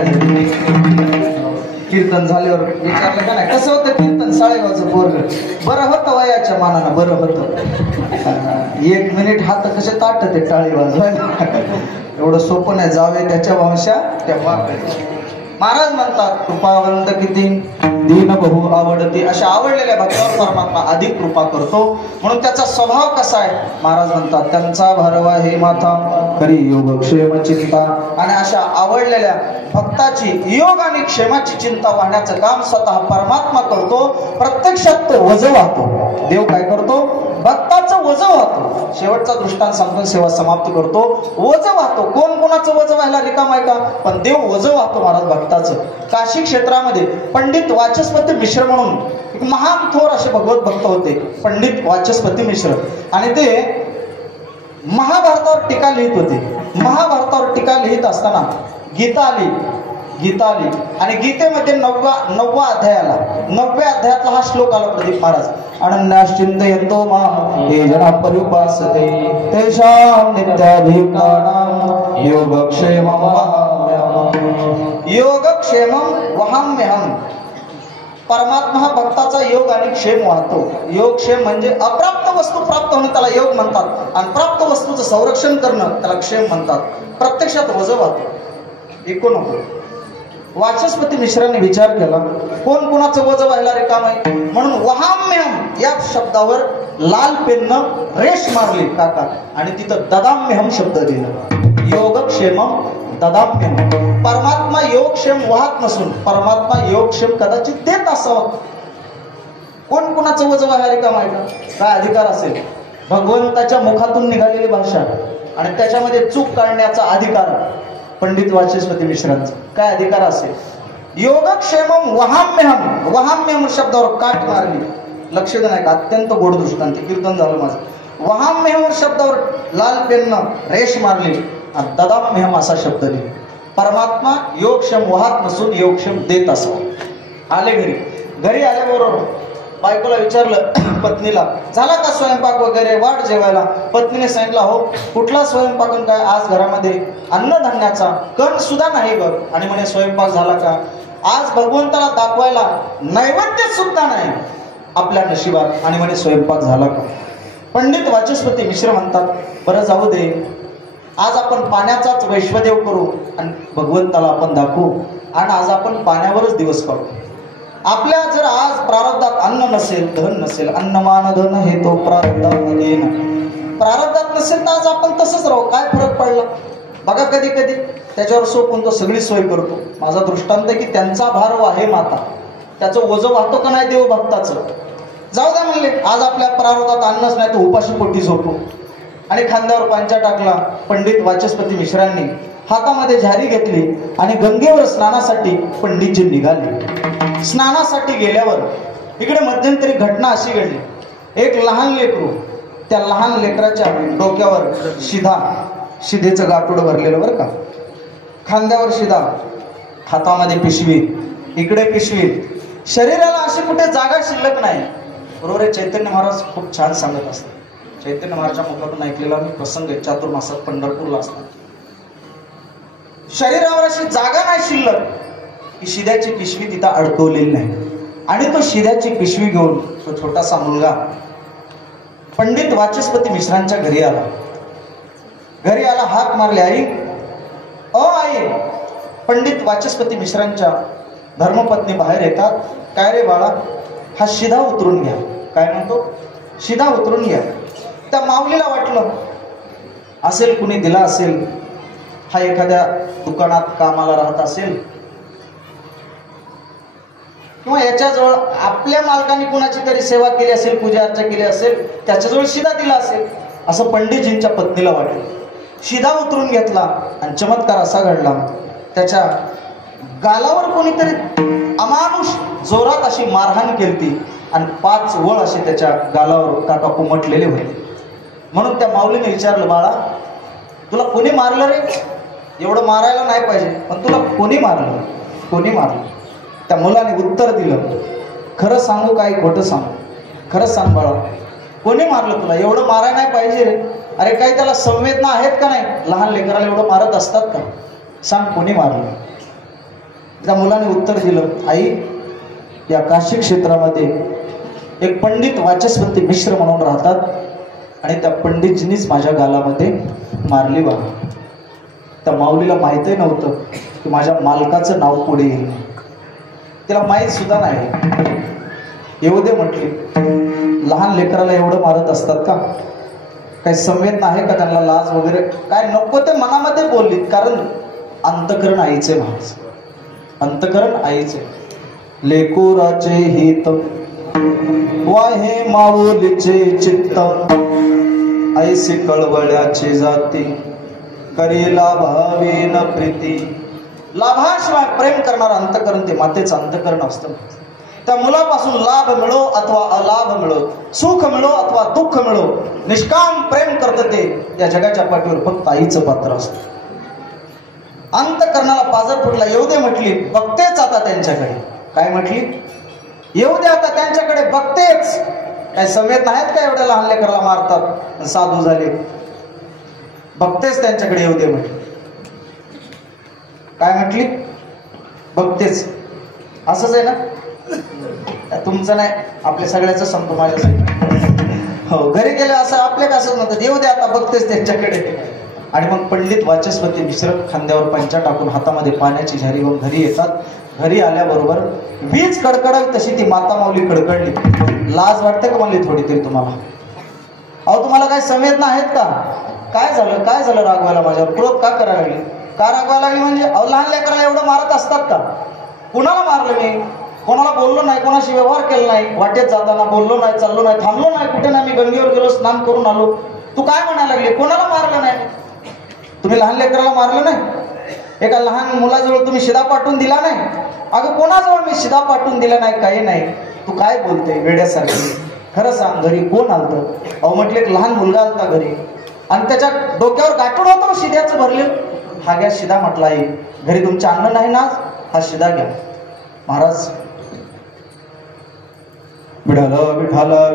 कीर्तन झाल्यावर विचारलं का नाही कसं होतं कीर्तन. साळेगावचं पोरग बरं होतं वयाच्या मानानं, बरं होतं. 1 मिनिट हात कसे ताटत आहे टाळी वाजवायला. एवढं सोपं नाही. जावे त्याच्या वंशा त्या बाप. महाराज म्हणतात कृपावंत किती दीन बहु आवडते. अशा आवडलेल्या भक्तावर परमात्मा अधिक कृपा करतो. म्हणून त्याचा स्वभाव कसा आहे महाराज म्हणतात त्यांचा भरवा हे माथा खरी योग क्षेम चिंता. आणि अशा आवडलेल्या भक्ताची योग आणि क्षेमाची चिंता वाहण्याचं काम स्वतः परमात्मा करतो. प्रत्यक्षात तो वज वाहतो. देव काय करतो? भक्ताचं वज वाहतो. शेवटचा दृष्टांत सांगून सेवा समाप्त करतो. वज वाहतो. कोण कोणाचं वज व्हायला रिकाम आहे का? पण देव वज वाहतो महाराज भक्ताचं. काशी क्षेत्रामध्ये पंडित वाचस्पती मिश्र म्हणून एक महान थोर असे भगवत भक्त होते, पंडित वाचस्पती मिश्र. आणि ते महाभारतावर टीका लिहित होते. महाभारतावर टीका लिहित असताना गीता आली आणि गीतेमध्ये 9व्या अध्यायाला 9व्या अध्यायातला हा श्लोक आला प्रदीप महाराज. अनन्याश्चिंतयन्तो मां ये जना पर्युपासते तेषां नित्याभियुक्तानां योगक्षेमं वहाम्यहम्. परमात्मा हा भक्ताचा योग आणि क्षेम वाहतो. योग क्षेम म्हणजे अप्राप्त वस्तू प्राप्त होणं त्याला योग म्हणतात, आणि प्राप्त वस्तूचं संरक्षण करणं त्याला क्षेम म्हणतात. प्रत्यक्षात वज वाहतो. ऐकू नको. वाचस्पती मिश्रांनी विचार केला कोण कोणाचं वज व्हायला रिकाम आहे, म्हणून वहाम्यहम या शब्दावर लाल पेननं रेष मारली काका, आणि तिथं ददाम्यहम शब्द दिला. योगक्षेमम ददाम्यहम. परमात्मा योगक्षेम वाहत नसून परमात्मा योगक्षेम कदाचित देत असावं. कोण कोणाचं वज व्हायला रिकाम आहे का? काय अधिकार असेल? भगवंताच्या मुखातून निघालेली भाषा आणि त्याच्यामध्ये चूक काढण्याचा अधिकार पंडित वाचस्पती मिश्रांचा काय अधिकार असेल? योगक्षेमम वहाम्यहम. वहाम्यहम शब्दावर काट मारली. लक्ष दे नाही का? अत्यंत गोड दृष्टांत. कीर्तन झालं माझं. वहाम्यहम शब्दावर लाल पेननं रेष मारली आणि ददाम्यहम असा शब्द लिहिला. परमात्मा योगक्षेम वाहत नसून योगक्षेम देत असो. आले घरी आल्याबरोबर बायकोला विचारलं पत्नीला झाला का स्वयंपाक वगैरे, वाट जेवायला. पत्नीने सांगितलं हो कुठला स्वयंपाक काय, आज घरामध्ये अन्नधान्याचा कण सुद्धा नाही ग. आणि म्हणे स्वयंपाक झाला का? आज भगवंताला दाखवायला नैवेद्य सुद्धा नाही आपल्या नशिबात, आणि म्हणे स्वयंपाक झाला का? पंडित वाचस्पती मिश्र म्हणतात बरं जाऊ दे, आज आपण पाण्याचाच वैश्वदेव करू आणि भगवंताला आपण दाखवू, आणि आज आपण पाण्यावरच दिवस काढू. आपल्या जर आज प्रारब्धात अन्न नसेल, धन नसेल, अन्नमान धन हे तो प्रारब्धात येईन. प्रारब्धात नसेल तर आज आपण तसंच राहू. काय फरक पडला बघा. कधी कधी त्याच्यावर सोपून तो सगळी सोय करतो. माझा दृष्टांत आहे की त्यांचा भार वाहे माता, त्याचं ओझं वाहतो का नाही देव भक्ताचं. जाऊ द्या म्हणले, आज आपल्या प्रारब्धात अन्नच नाही तर उपाशी पोटी झोपू. आणि खांद्यावर पांचा टाकला. पंडित वाचस्पती मिश्रांनी हातामध्ये झारी घेतली आणि गंगेवर स्नानासाठी पंडितजी निघाले. स्नानासाठी गेल्यावर इकडे मध्यंतरी घटना अशी घडली. एक लहान लेकरू त्या लहान लेकराच्या डोक्यावर शिधेचं गाठोडं भरलेलं बरं का, खांद्यावर शिधा, हातामध्ये पिशवी, इकडे पिशवी, शरीराला अशी कुठे जागा शिल्लक नाही. बरोबर आहे. चैतन्य महाराज खूप छान सांगत असतात. चैतन्य महाराजच्या मुखातून ऐकलेला मी प्रसंग आहे. चातुर्मासात पंढरपूरला असतात. शरीरावर अशी जागा नाही शिल्लक की शिध्याची पिशवी तिथं अडकवलेली नाही. आणि तो शिध्याची पिशवी घेऊन तो छोटासा मुलगा पंडित वाचस्पती मिश्रांच्या घरी आला. घरी आला, हाक मारले, आई आई. पंडित वाचस्पती मिश्रांच्या धर्मपत्नी बाहेर येतात. काय रे बाळा, हा शिधा उतरून घ्या. काय म्हणतो? शिधा उतरून घ्या. त्या माऊलीला वाटलं असेल कुणी दिला असेल, हा एखाद्या दुकानात कामाला राहत असेल, किंवा याच्याजवळ आपल्या मालकाने कुणाची तरी सेवा केली असेल, पूजा अर्चा केली असेल, त्याच्याजवळ शिधा दिला असेल, असं पंडितजींच्या पत्नीला वाटलं. शिधा उतरून घेतला आणि चमत्कार असा घडला, त्याच्या गालावर कोणीतरी अमानुष जोरात अशी मारहाण केली आणि 5 वळ असे त्याच्या गालावर काका उमटलेले होते. म्हणून त्या माऊलीने विचारलं, बाळा तुला कोणी मारलं रे? एवढं मारायला नाही पाहिजे, पण तुला कोणी मारलं? कोणी मारलं? त्या मुलाने उत्तर दिलं, खरं सांगू काय खोटं सांगू? खरंच सांग बाळा, कोणी मारलं तुला? एवढं मारायला नाही पाहिजे रे. अरे काही त्याला संवेदना आहेत का नाही? लहान लेकराला एवढं मारत असतात का? सांग कोणी मारलं? त्या मुलाने उत्तर दिलं, आई या काशी क्षेत्रामध्ये एक पंडित वाचस्पती मिश्र म्हणून राहतात आणि त्या पंडितजींनीच माझ्या गालामध्ये मारली बा. त्या माऊलीला माहीतही नव्हतं की माझ्या मालकाचं नाव पुढे येईल. तिला माहीत सुद्धा नाही. येऊ दे म्हटली. लहान लेकराला एवढं मारत असतात का? काही संवेदना आहे का त्यांना? लाज वगैरे काय नको ते मनामध्ये बोललीत. कारण अंतकरण आईचे महाराज, अंतकरण आईचे. लेकुराचे हित वाहे माऊलीचे चित्त, ऐसी कळवळ्याची जाती करी लाभावी न प्रीती. लाभाशिवाय प्रेम करणारं अंतकरण ते मातेचं अंतकरण असतं. त्या मुलापासून लाभ मिळो अथवा अलाभ मिळो, सुख मिळो अथवा दुःख मिळो, निष्काम प्रेम करतं ते या जगाच्या पाठीवर फक्त आईचं पात्र असतं. अंतकरणाला पाजर फुटला. येऊ दे म्हटली, बघतेच आता त्यांच्याकडे. काय म्हटली? येऊ दे आता त्यांच्याकडे, बघतेच. काय संवेदना आहेत का? एवढ्या लहान लेकराला मारतात, साधू झाले, बघतेच त्यांच्याकडे. येऊ दे म्हटली. काय म्हटली? बघतेच. असंच आहे ना? तुमचं नाही, आपल्या सगळ्याचं संप माझ्यासाठी. हो, घरी गेले असं आपल्या कसं नव्हतं. येऊ दे आता, बघतेच त्यांच्याकडे. आणि मग पंडित वाचस्पती मिश्र खांद्यावर पंचा टाकून हातामध्ये पाण्याची झारी घेऊन घरी येतात. घरी आल्याबरोबर वीज कडकडली तशी ती माता माऊली कडकडली. लाज वाटते का म्हणली थोडी तरी तुम्हाला? अहो तुम्हाला काय संवेदना आहेत का? काय झालं? काय झालं रागवायला माझ्यावर? क्रोध का करायला लागली? का रागवायला लागली म्हणजे? अहो लहान लेकराला एवढं मारत असतात का? कुणाला मारलं मी? कोणाला बोललो नाही, कोणाशी व्यवहार केला नाही, वाटेत जाताना बोललो नाही, चाललो नाही, थांबलो नाही, कुठे नाही. मी गंगेवर गेलो, स्नान करून आलो. तू काय म्हणायला लागली? कोणाला मारलं नाही? तुम्ही लहान लेकराला मारलं नाही? एका लहान मुलाजवळ तुम्ही शिधा पाठवून दिला नाही? अगं कोणाजवळ मी शिधा पाठवून दिला नाही, काही नाही. तू काय बोलते वेड्यासारखी? खरं सांग, घरी कोण आलतं? अहो म्हटले एक लहान मुलगा आलता घरी आणि त्याच्या डोक्यावर गाठून होतं शिध्याचं भरले. हा घ्या शिधा म्हटला. आई घरी तुमचं अन्न नाही ना, हा शिधा घ्या. महाराज विठाला विठाला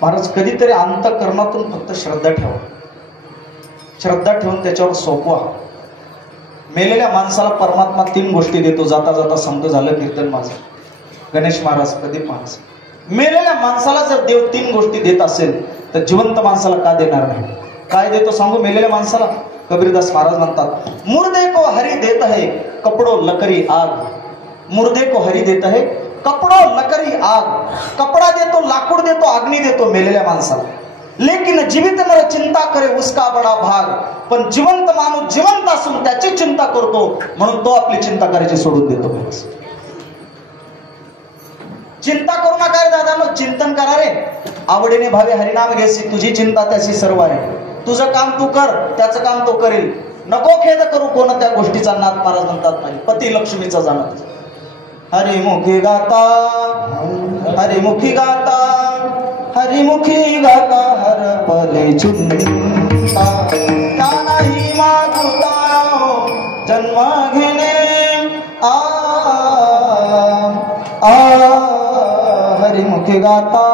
महाराज कधीतरी अंतःकरणातून फक्त श्रद्धा ठेवा. श्रद्धा ठेवून त्याच्यावर सोपवा. मेलेल्या माणसाला परमात्मा 3 गोष्टी देतो. जाता जाता समजा झालं कीर्तन माझं. गणेश महाराज, प्रदीप महाराज, मेलेल्या माणसाला जर देव 3 गोष्टी देत असेल तर जिवंत माणसाला का देणार नाही? काय देतो सांगू मेलेल्या माणसाला? कबीरदास महाराज म्हणतात, मुर्दे को हरी देत है कपड़ो लकड़ी आग. मुर्दे को हरी देत है कपड़ो लकड़ी आग. कपडा देतो, लाकूड देतो, अग्नी देतो मेलेल्या माणसाला. लेकिन जीवित नर चिंता करे उसका बडा भाग. पण जिवंत माणूस जिवंत असून त्याची चिंता करतो म्हणून तो आपली चिंता करायची सोडून देतो. चिंता करू नका रे दादा, मग चिंतन करा रे. आवडीने भावे हरिनाम घ्यायची, तुझी चिंता त्याची सर्व आहे. तुझं काम तू कर, त्याचं काम तो करेल. नको खेद करू कोणत्या गोष्टीचा नाद महाराज म्हणतात नाही पती लक्ष्मीचा जाणत हरिमुखी गाता हरिमुखी गाता हरिमुखी गाता हर पले चिंता का नाही मागुता जन्म घेणे हरिमुखी गाता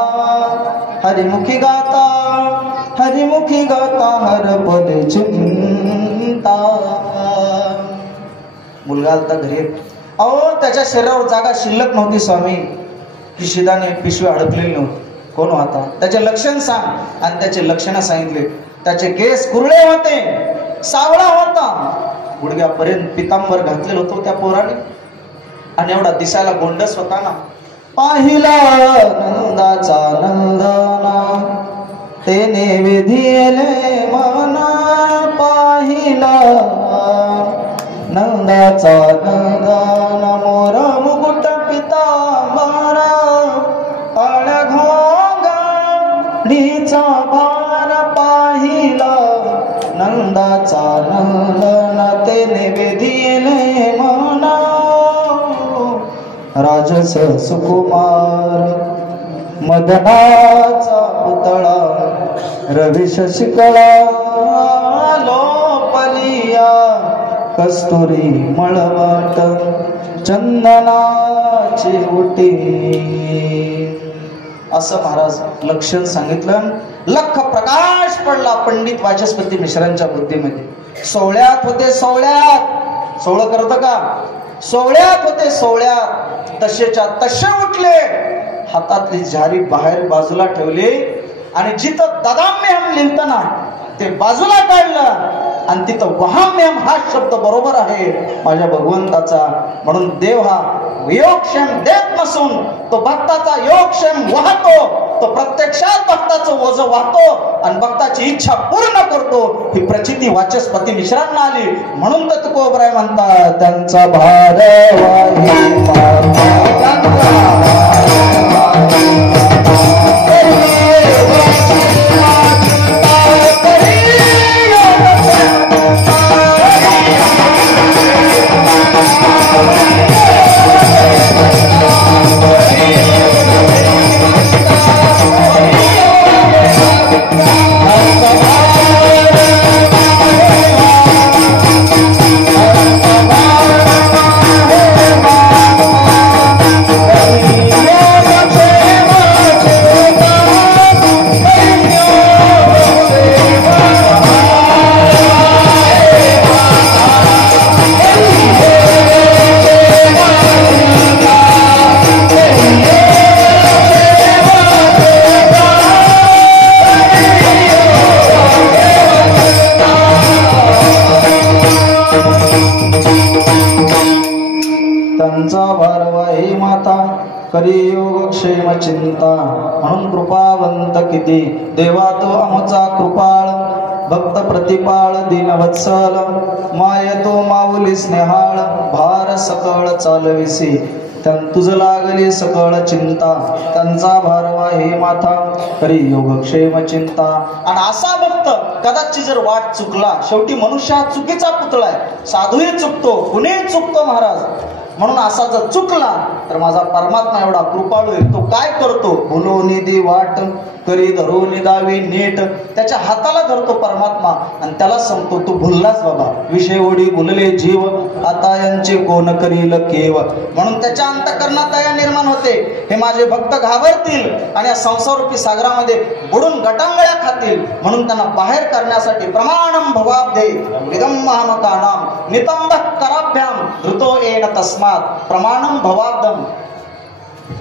हरिमुखी गाता हरिमुखी गाता हर पले चिंता. मुलगा आलता घरी अहो त्याच्या शरीरावर जागा शिल्लक नव्हती स्वामी की शिदाने पिशवी अडकलेली नव्हती. कोण होता त्याचे लक्षण सांग आणि त्याचे लक्षण सांगितले. त्याचे केस कुरळे होते सावळा होता गुडघ्यापर्यंत पितांबर घातलेलं होतं त्या पोराने आणि एवढा दिसायला गोंडस होता ना. पाहिला नंदाचा नंदना तेने विधिले मना पाहिला नंदाचा नंदन मोर मुकुट पितांबर काळ्या घोंगडीचा भार पाहिला नंदाचा नंदन तेने विधिले मना राजस सुकुमार मदनाचा पुतळा रवी शशिकळा लोपलिया कस्तुरी मळवट चंदनाची उटी असं महाराज लक्षण सांगितलं. लख प्रकाश पडला पंडित वाचस्पती मिश्रांच्या बुद्धीमध्ये. सोहळ्यात होते सोहळ्यात सोहळं करत का सोहळ्यात होते सोहळ्यात तसेच्या तसे उठले हातातली झारी बाहेर बाजूला ठेवली आणि जिथं ददाम्यहम लिहिलं ना ते बाजूला काढलं आणि तिथं वहाम्यहम हा शब्द बरोबर आहे माझ्या भगवंताचा. म्हणून देव हा योगक्षेम देत नसून तो भक्ताचा योगक्षेम वाहतो. तो प्रत्यक्षात भक्ताचं ओझ वाहतो आणि भक्ताची इच्छा पूर्ण करतो. ही प्रचिती वाचस्पती मिश्रांना आली म्हणून तर तुकोबराय म्हणतात त्यांचा भार कलियुग क्षेम चिंता म्हणून कृपावंत किती देवा तो आमचा कृपाळ भक्त प्रतिपाळ दीनवत्सल माय तो माऊली स्नेहाळ भार सकळ चालविसी तुझ लागली सकळ चिंता त्यांचा भारवा हे माथा कलियुग क्षेम चिंता. आणि असा भक्त कदाचित जर वाट चुकला शेवटी मनुष्य हा चुकीचा पुतळा आहे. साधूही चुकतो कुणीही चुकतो महाराज. म्हणून असा जर चुकला तर माझा परमात्मा एवढा कृपाळू आहे. तो काय करतो भुलो निधी वाट करी धरो निदावी नीट. त्याच्या हाताला धरतो परमात्मा आणि त्याला सांगतो तू भुललास बाबा विषय ओढी भुलले जीव आता यांचे कोण करील केव. म्हणून त्याच्या अंतःकरणात दया निर्माण होते. हे माझे भक्त घाबरतील आणि या संसारूपी सागरामध्ये बुडून गटांगळ्या खातील. म्हणून त्यांना बाहेर करण्यासाठी प्रमाणम भवाब्धे विदम्महमकानाम नितंब कराभ्याम धृतो येन तस्मात प्रमाणम भवाब्धम.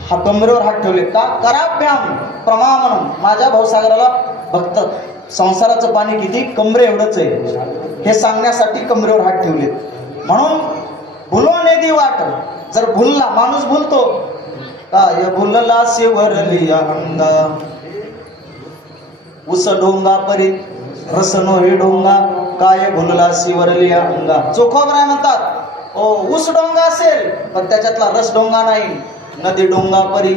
हा कमरेवर हात ठेवले का कराभ्याम प्रमाणम. माझ्या भाऊसागराला भक्त संसाराचं पाणी किती कमरे एवढंच आहे हे सांगण्यासाठी कमरेवर हात ठेवले. म्हणून भुलो नेदी वाट. जर भुलला माणूस भुलतो काय भुलला शिवरलिया अंगा उस डोंगा परी रसनो हे डोंगा काय भुलला शिवरलिया अंगा. चोखोबराय म्हणतात ओ ऊस डोंगा असेल पण त्याच्यातला रस डोंगा नाही. नदी डोंगा परी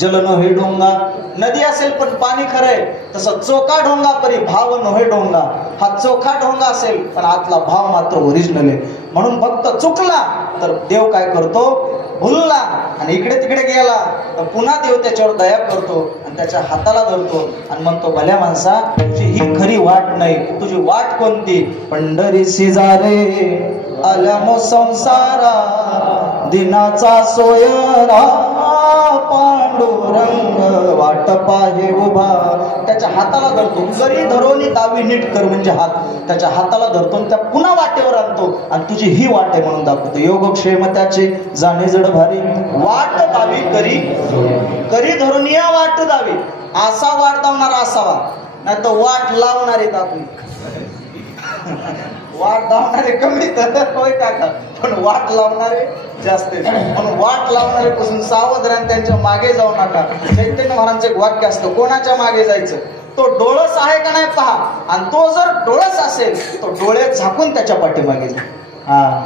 जल नव्हे डोंगा. नदी असेल पण पाणी खरंय, तसं चोखा ढोंगा परी भाव नव्हे डोंगा. हा चोखा ढोंगा असेल पण आतला भाव मात्र ओरिजिनल आहे. म्हणून भक्त चुकला तर देव काय करतो, भुलला आणि इकडे तिकडे गेला तर पुन्हा देव त्याच्यावर दया करतो आणि त्याच्या हाताला धरतो आणि म्हणतो, भल्या माणसा तुझी ही खरी वाट नाही, तुझी वाट कोणती? पंढरी सिजारे आल्यानो संसारा, दिनाचा सोयरा पांडुरंग वाट पाहे उभा. त्याच्या हाताला धरतो, करी धरोनी दावी नीट कर म्हणजे हात. त्याच्या हाताला धरतो आणि त्या पुन्हा वाटेवर आणतो आणि तुझी ही वाट आहे म्हणून दाखवतो. योगक्षेम त्याचे जाणे जड भारी, वाट दावी करी करी धरून या वाट दावी. असा वाट दावणारा असावा, नाही तर वाट लावणारे दाखवी. वाट लावणारे कमी तर होय काका, पण वाट लावणारे जास्त. म्हणून वाट लावणारे पासून सावध राहा, त्यांच्या मागे जाऊ नका. चैतन्य महाराजांचं एक वाक्य असतं, कोणाच्या मागे जायचं? तो डोळस आहे का नाही पहा, आणि तो जर डोळस असेल तो डोळे झाकून त्याच्या पाठीमागे जा. हा,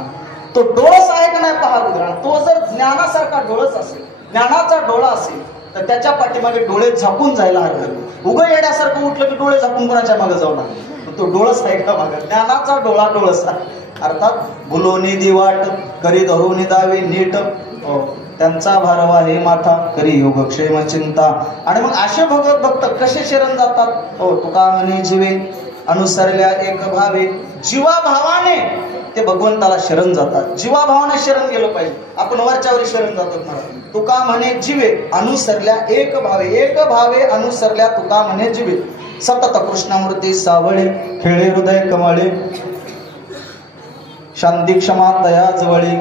तो डोळस आहे का नाही पहा रुद्रा. तो जर ज्ञानासारखा डोळस असेल, ज्ञानाचा डोळा असेल तर त्याच्या पाठीमागे डोळे झाकून जायला हरकत. उगं येण्यासारखं उठलं की डोळे झाकून कोणाच्या मागे जाऊ नका. तो डोळस आहे का मागे? ज्ञानाचा डोळा डोळस अर्थात भुलोनी दिवाट करी धरोनी दावी नीट, त्यांचा भारवा हे माथा करी योगक्षेम चिंता. आणि मग असे भगवत भक्त कसे शरण जातात? हो, तुका म्हणे जीवे अनुसरल्या एक भावे. जीवाभावाने ते भगवंताला शरण जातात. जीवाभावाने शरण गेलं पाहिजे. आपण वरच्यावर शरण जातो ना. तुका म्हणे जीवे अनुसरल्या एक भावे, एक भावे अनुसरल्या तुका म्हणे जीवे. सतत कृष्णमूर्ती सावळे खेळे हृदय कमळे, शांती क्षमा दया जवळी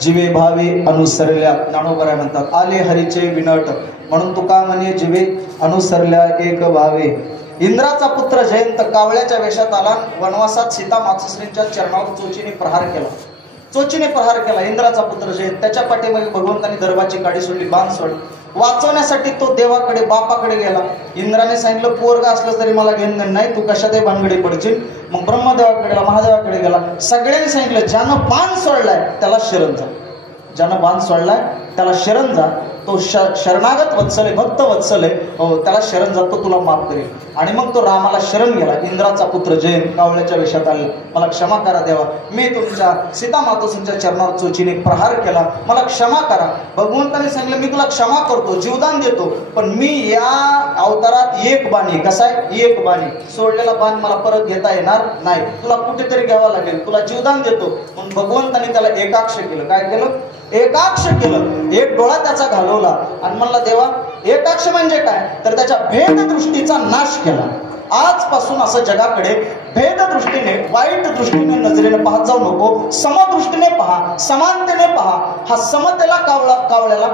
जीवे भावे अनुसरल्या. ज्ञानोबराय म्हणतात, आले हरीचे विनट म्हणून तुका म्हणे जीवे अनुसरल्या एक भावे. इंद्राचा पुत्र जयंत कावळ्याच्या वेशात आला, वनवासात सीता मातोश्रींच्या चरणावर चोचीने प्रहार केला. चोचीने प्रहार केला इंद्राचा पुत्र जयंत. त्याच्या पाठीमागे भगवंतांनी दरबाची काडी सोडली, बाण सोडली. वाचवण्यासाठी तो देवाकडे बापाकडे गेला. इंद्राने सांगितलं, पोरगा असलं तरी मला घेणं नाही, तू कशातही भानगडी पडशील. मग ब्रह्मदेवाकडे गेला, महादेवाकडे गेला. सगळ्यांनी सांगितलं, ज्यानं बाण सोडलाय त्याला शरण जा. ज्यानं बाण सोडलाय त्याला शरण जा. तो शरणागत वत्सल आहे, भक्त वत्सल आहे, त्याला शरण जातो, तुला माफ करेल. आणि मग तो रामाला शरण गेला. इंद्राचा पुत्र जयंत कावळ्याच्या वेशात आले, मला क्षमा करा देवा, मी तुमच्या सीता मातोश्रींच्या चरणावर चोचीने प्रहार केला, मला क्षमा करा. भगवंताने सांगितलं, मी तुला क्षमा करतो, जीवदान देतो, पण मी या अवतारात एक बाणी, कसा आहे एक बाणी, सोडलेला बाण मला परत घेता येणार नाही, तुला कुठेतरी घ्यावा लागेल, तुला जीवदान देतो. म्हणून भगवंताने त्याला एकाक्ष केलं. काय केलं? एकाक्ष केलं. एक डोळा त्याचा घालवला आणि म्हणला, देवा एकाक्ष म्हणजे काय? तर त्याच्या भेददृष्टीचा नाश केला. आजपासून असं जगाकडे भेददृष्टीने, वाईट दृष्टीने नजरेने पाहत जाऊ नको. समदृष्टीने पहा, समानतेने पहा. हा समतेला कावळ्याला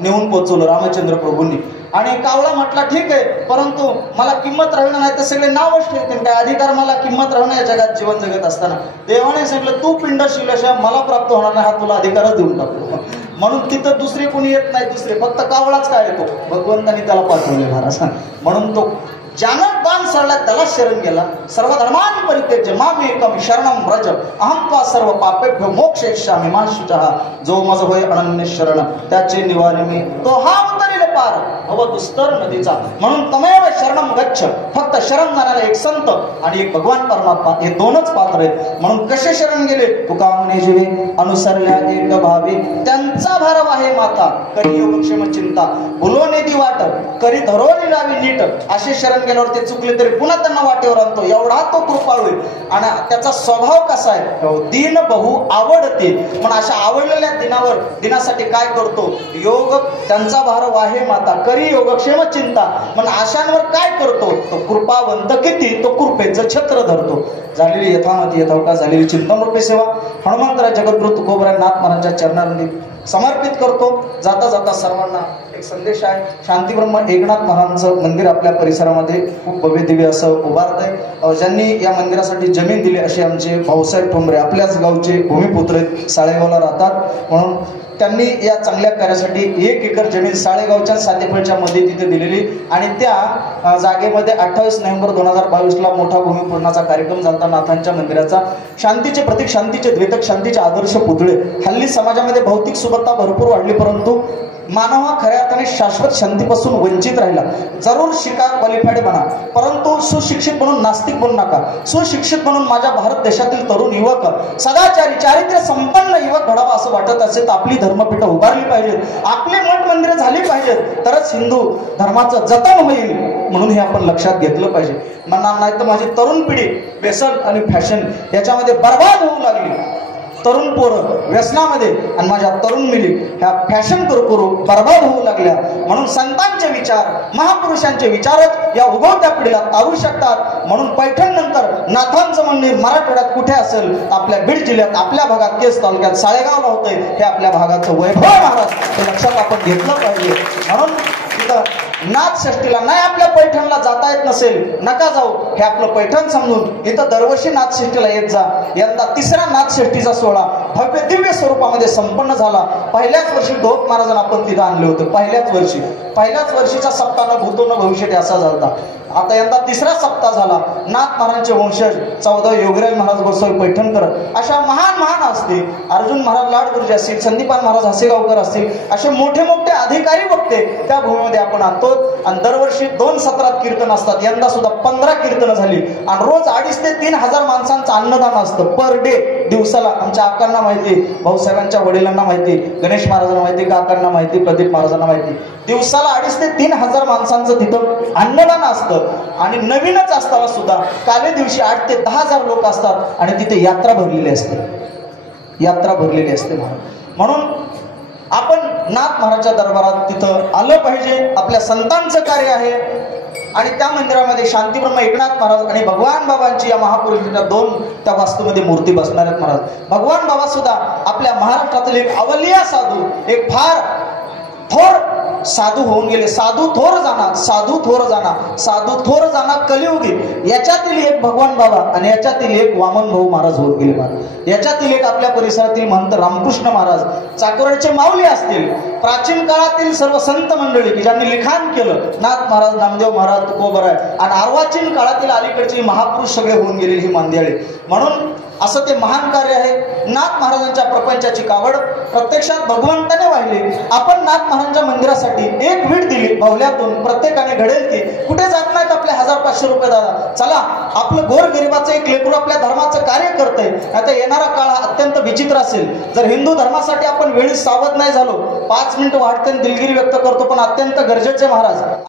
नेऊन पोहोचवलं रामचंद्र प्रभूंनी. आणि कावळा म्हटला, ठीक आहे, परंतु मला किंमत राहणं नाही तर सगळे नावच ठेवतील, काय अधिकार मला किंमत राहणं या जगात जीवन जगत असताना. देवाने सांगितलं, तू पिंड शिवल्याशिवाय मला प्राप्त होणार नाही, हा तुला अधिकारच देऊन टाकतो. म्हणून तिथं दुसरे कोणी येत नाही, दुसरे फक्त कावळाच काय येतो, भगवंतानी त्याला पाठवले महाराज. म्हणून तो ज्यानं बाण सोडला त्याला शरण गेला. सर्व धर्मांनी परित्यज्य मामेकम शरणं व्रज अहं त्वा सर्व पापेभ्यो मोक्षयिष्यामि मा शुचः. जो मज होय अनन्य शरण त्याचे निवारे मी, तो हा उतरेल पार भव दुस्तर नदीचा. म्हणून तमेव शरणं गच्छ. फक्त शरण जाणारा एक संत आणि एक भगवान परमात्मा, हे दोनच पात्र आहेत. म्हणून कसे शरण गेले? तुका म्हणे जीवे अनुसरल्या एक भावे, त्यांचा भारव आहे माता करी योगक्षेम चिंता. भुलोने दी वाट करी धरोनी लावी नीट. असे शरण गेल्यावर ते चुकले तरी पुन्हा त्यांना वाटेवर आणतो, एवढा तो कृपाळू आहे. आणि त्याचा स्वभाव कसा आहे? दीन बहु आवडते. पण अशा आवडलेल्या दिनासाठी काय करतो? योग त्यांचा भारव आहे माता करी योगक्षेम चिंता. पण अशांवर काय करतो? तो कृपावंत किती, तो कृपेचं छत्र धरतो. झालेली यथामती यथावका झालेली चिंतन रूपे सेवा हनुमंतराय जगद्गुरु तुकोबराय नाथ महाराजांच्या चरणांनी समर्पित करतो. जाता जाता सर्वांना एक संदेश आहे. शांतीब्रह्म एकनाथ महाराजांचं मंदिर आपल्या परिसरामध्ये खूप भव्य दिव्य असं उभारत आहे. ज्यांनी या मंदिरासाठी जमीन दिली असे आमचे भाऊसाहेब ठोंबरे, आपल्याच गावचे भूमिपुत्र आहेत, साळेगावला राहतात. म्हणून त्यांनी या चांगल्या कार्यासाठी 1 एकर जमीन साळेगावच्या सादेफळच्या मध्ये तिथे दिलेली. आणि त्या जागेमध्ये 28 नोव्हेंबर 2022 ला मोठा भूमिपूजनाचा कार्यक्रम झाला नाथांच्या मंदिराचा. शांतीचे प्रतीक, शांतीचे द्वेतक, शांतीचे आदर्श पुतळे. हल्ली समाजामध्ये भौतिक सुख सुबत्ता भरपूर वाढली, परंतु मानव हा खऱ्या अर्थाने शाश्वत शांतीपासून वंचित राहिला. जरूर शिका, क्वालिफाईड बना, परंतु सुशिक्षित म्हणून नास्तिक बनू नका. सुशिक्षित म्हणून माझ्या भारत देशातील तरुण युवक सदाचारी चारित्र्य संपन्न युवक घडावा असं वाटत असेल तर आपली धर्मपीठं उभारली पाहिजेत, आपले मठ मंदिरं झाली पाहिजेत, तरच हिंदू धर्माचं जतन होईल. म्हणून हे आपण लक्षात घेतलं पाहिजे. म्हणणार नाही तर माझी तरुण पिढी व्यसन आणि फॅशन याच्यामध्ये बर्बाद होऊ लागली. तरुण पोरं व्यसनामध्ये आणि माझ्या तरुण मुली ह्या फॅशन करू करू बर्बाद होऊ लागल्या. म्हणून संतांचे विचार, महापुरुषांचे विचारच या उगवत्या पिढीला तारू शकतात. म्हणून पैठण नंतर नाथांचं मंदिर मराठवाड्यात कुठे असेल, आपल्या बीड जिल्ह्यात, आपल्या भागात केस तालुक्यात साळेगावला होतंय. हे आपल्या भागाचं वैभव महाराज हे लक्षात आपण घेतलं पाहिजे. म्हणून तिथं नाथषष्टीला नाही आपल्या पैठणला जाता येत नसेल, नका जाऊ, हे आपलं पैठण समजून इथं दरवर्षी नाथषष्टीला येत जा. यंदा तिसरा नाथषष्टीचा सोहळा भव्य दिव्य स्वरूपामध्ये संपन्न झाला. पहिल्याच वर्षी ढोक महाराजांना आपण तिथं आणले होते. पहिल्याच वर्षीचा सप्ताह न भूतो न भविष्यती असा झाला. आता यंदा तिसरा सप्ताह झाला. नाथ महाराजांचे वंशज 14 योगीराज महाराज गोसावी पैठणकर अशा महान असते, अर्जुन महाराज लाडगुरुजी असतील, संदीपान महाराज हसेगावकर असतील, असे मोठे मोठे अधिकारी वक्ते त्या भूमीमध्ये आपण आणतो. आणि दरवर्षी 2 सत्रात कीर्तन असतात. यंदा सुद्धा 15 कीर्तन झाली आणि रोज 2,500 ते 3,000 माणसांचं अन्नदान असतं पर डे दिवसाला. आमच्या आकांना माहिती, भाऊसाहेबांच्या वडिलांना माहिती, गणेश महाराजांना माहिती, काकांना माहिती, प्रदीप महाराजांना माहिती. दिवसाला 2,500 ते 3,000 माणसांचं तिथं अन्नदान असतं. आणि नवीनच असताना सुद्धा काले दिवशी 8,000 ते 10,000 लोक असतात आणि तिथे यात्रा भरलेली असते. म्हणून आपण नाथ महाराजच्या दरबारात तिथं आलं पाहिजे. आपल्या संतांचं कार्य आहे. आणि त्या मंदिरामध्ये शांतीब्रह्म एकनाथ महाराज आणि भगवान बाबांची या महापुरुषाच्या 2 त्या वास्तूमध्ये मूर्ती बसणार आहेत. महाराज भगवान बाबा सुद्धा आपल्या महाराष्ट्रातील एक अवलिया साधू, एक फार थोर साधू होऊन गेले. साधू थोर जाना कलियुगी. याच्यातील एक भगवान बाबा आणि याच्यातील एक वामन भाऊ महाराज होऊन गेले. महाराज याच्यातील एक आपल्या परिसरातील महंत रामकृष्ण महाराज, चाकोरडचे माऊली असतील, प्राचीन काळातील सर्व संत मंडळी की ज्यांनी लिखाण केलं, नाथ महाराज, नामदेव महाराज, तुकोबराय आणि अर्वाचीन काळातील अलीकडची महापुरुष सगळे होऊन गेलेली ही मांदियाळे. म्हणून असं ते महान कार्य आहे. नाथ महाराजांच्या प्रपंचाची कावड प्रत्यक्षात भगवंताने वाहिली. आपण नाथ महाराजांच्या मंदिरासाठी एक वीट दिली बाहुल्यातून, प्रत्येकाने घडेल की कुठे जात नाहीत आपले 1,000-500 रुपये दादा, चला आपलं गोरगरिबाचं एक लेकरू आपल्या धर्माचं कार्य करतंय. आता येणारा काळ हा अत्यंत विचित्र असेल जर हिंदू धर्मासाठी आपण वेळी सावध नाही झालो. 5 मिनिटं वाटते दिलगिरी व्यक्त करतो, पण अत्यंत गरजेचे महाराज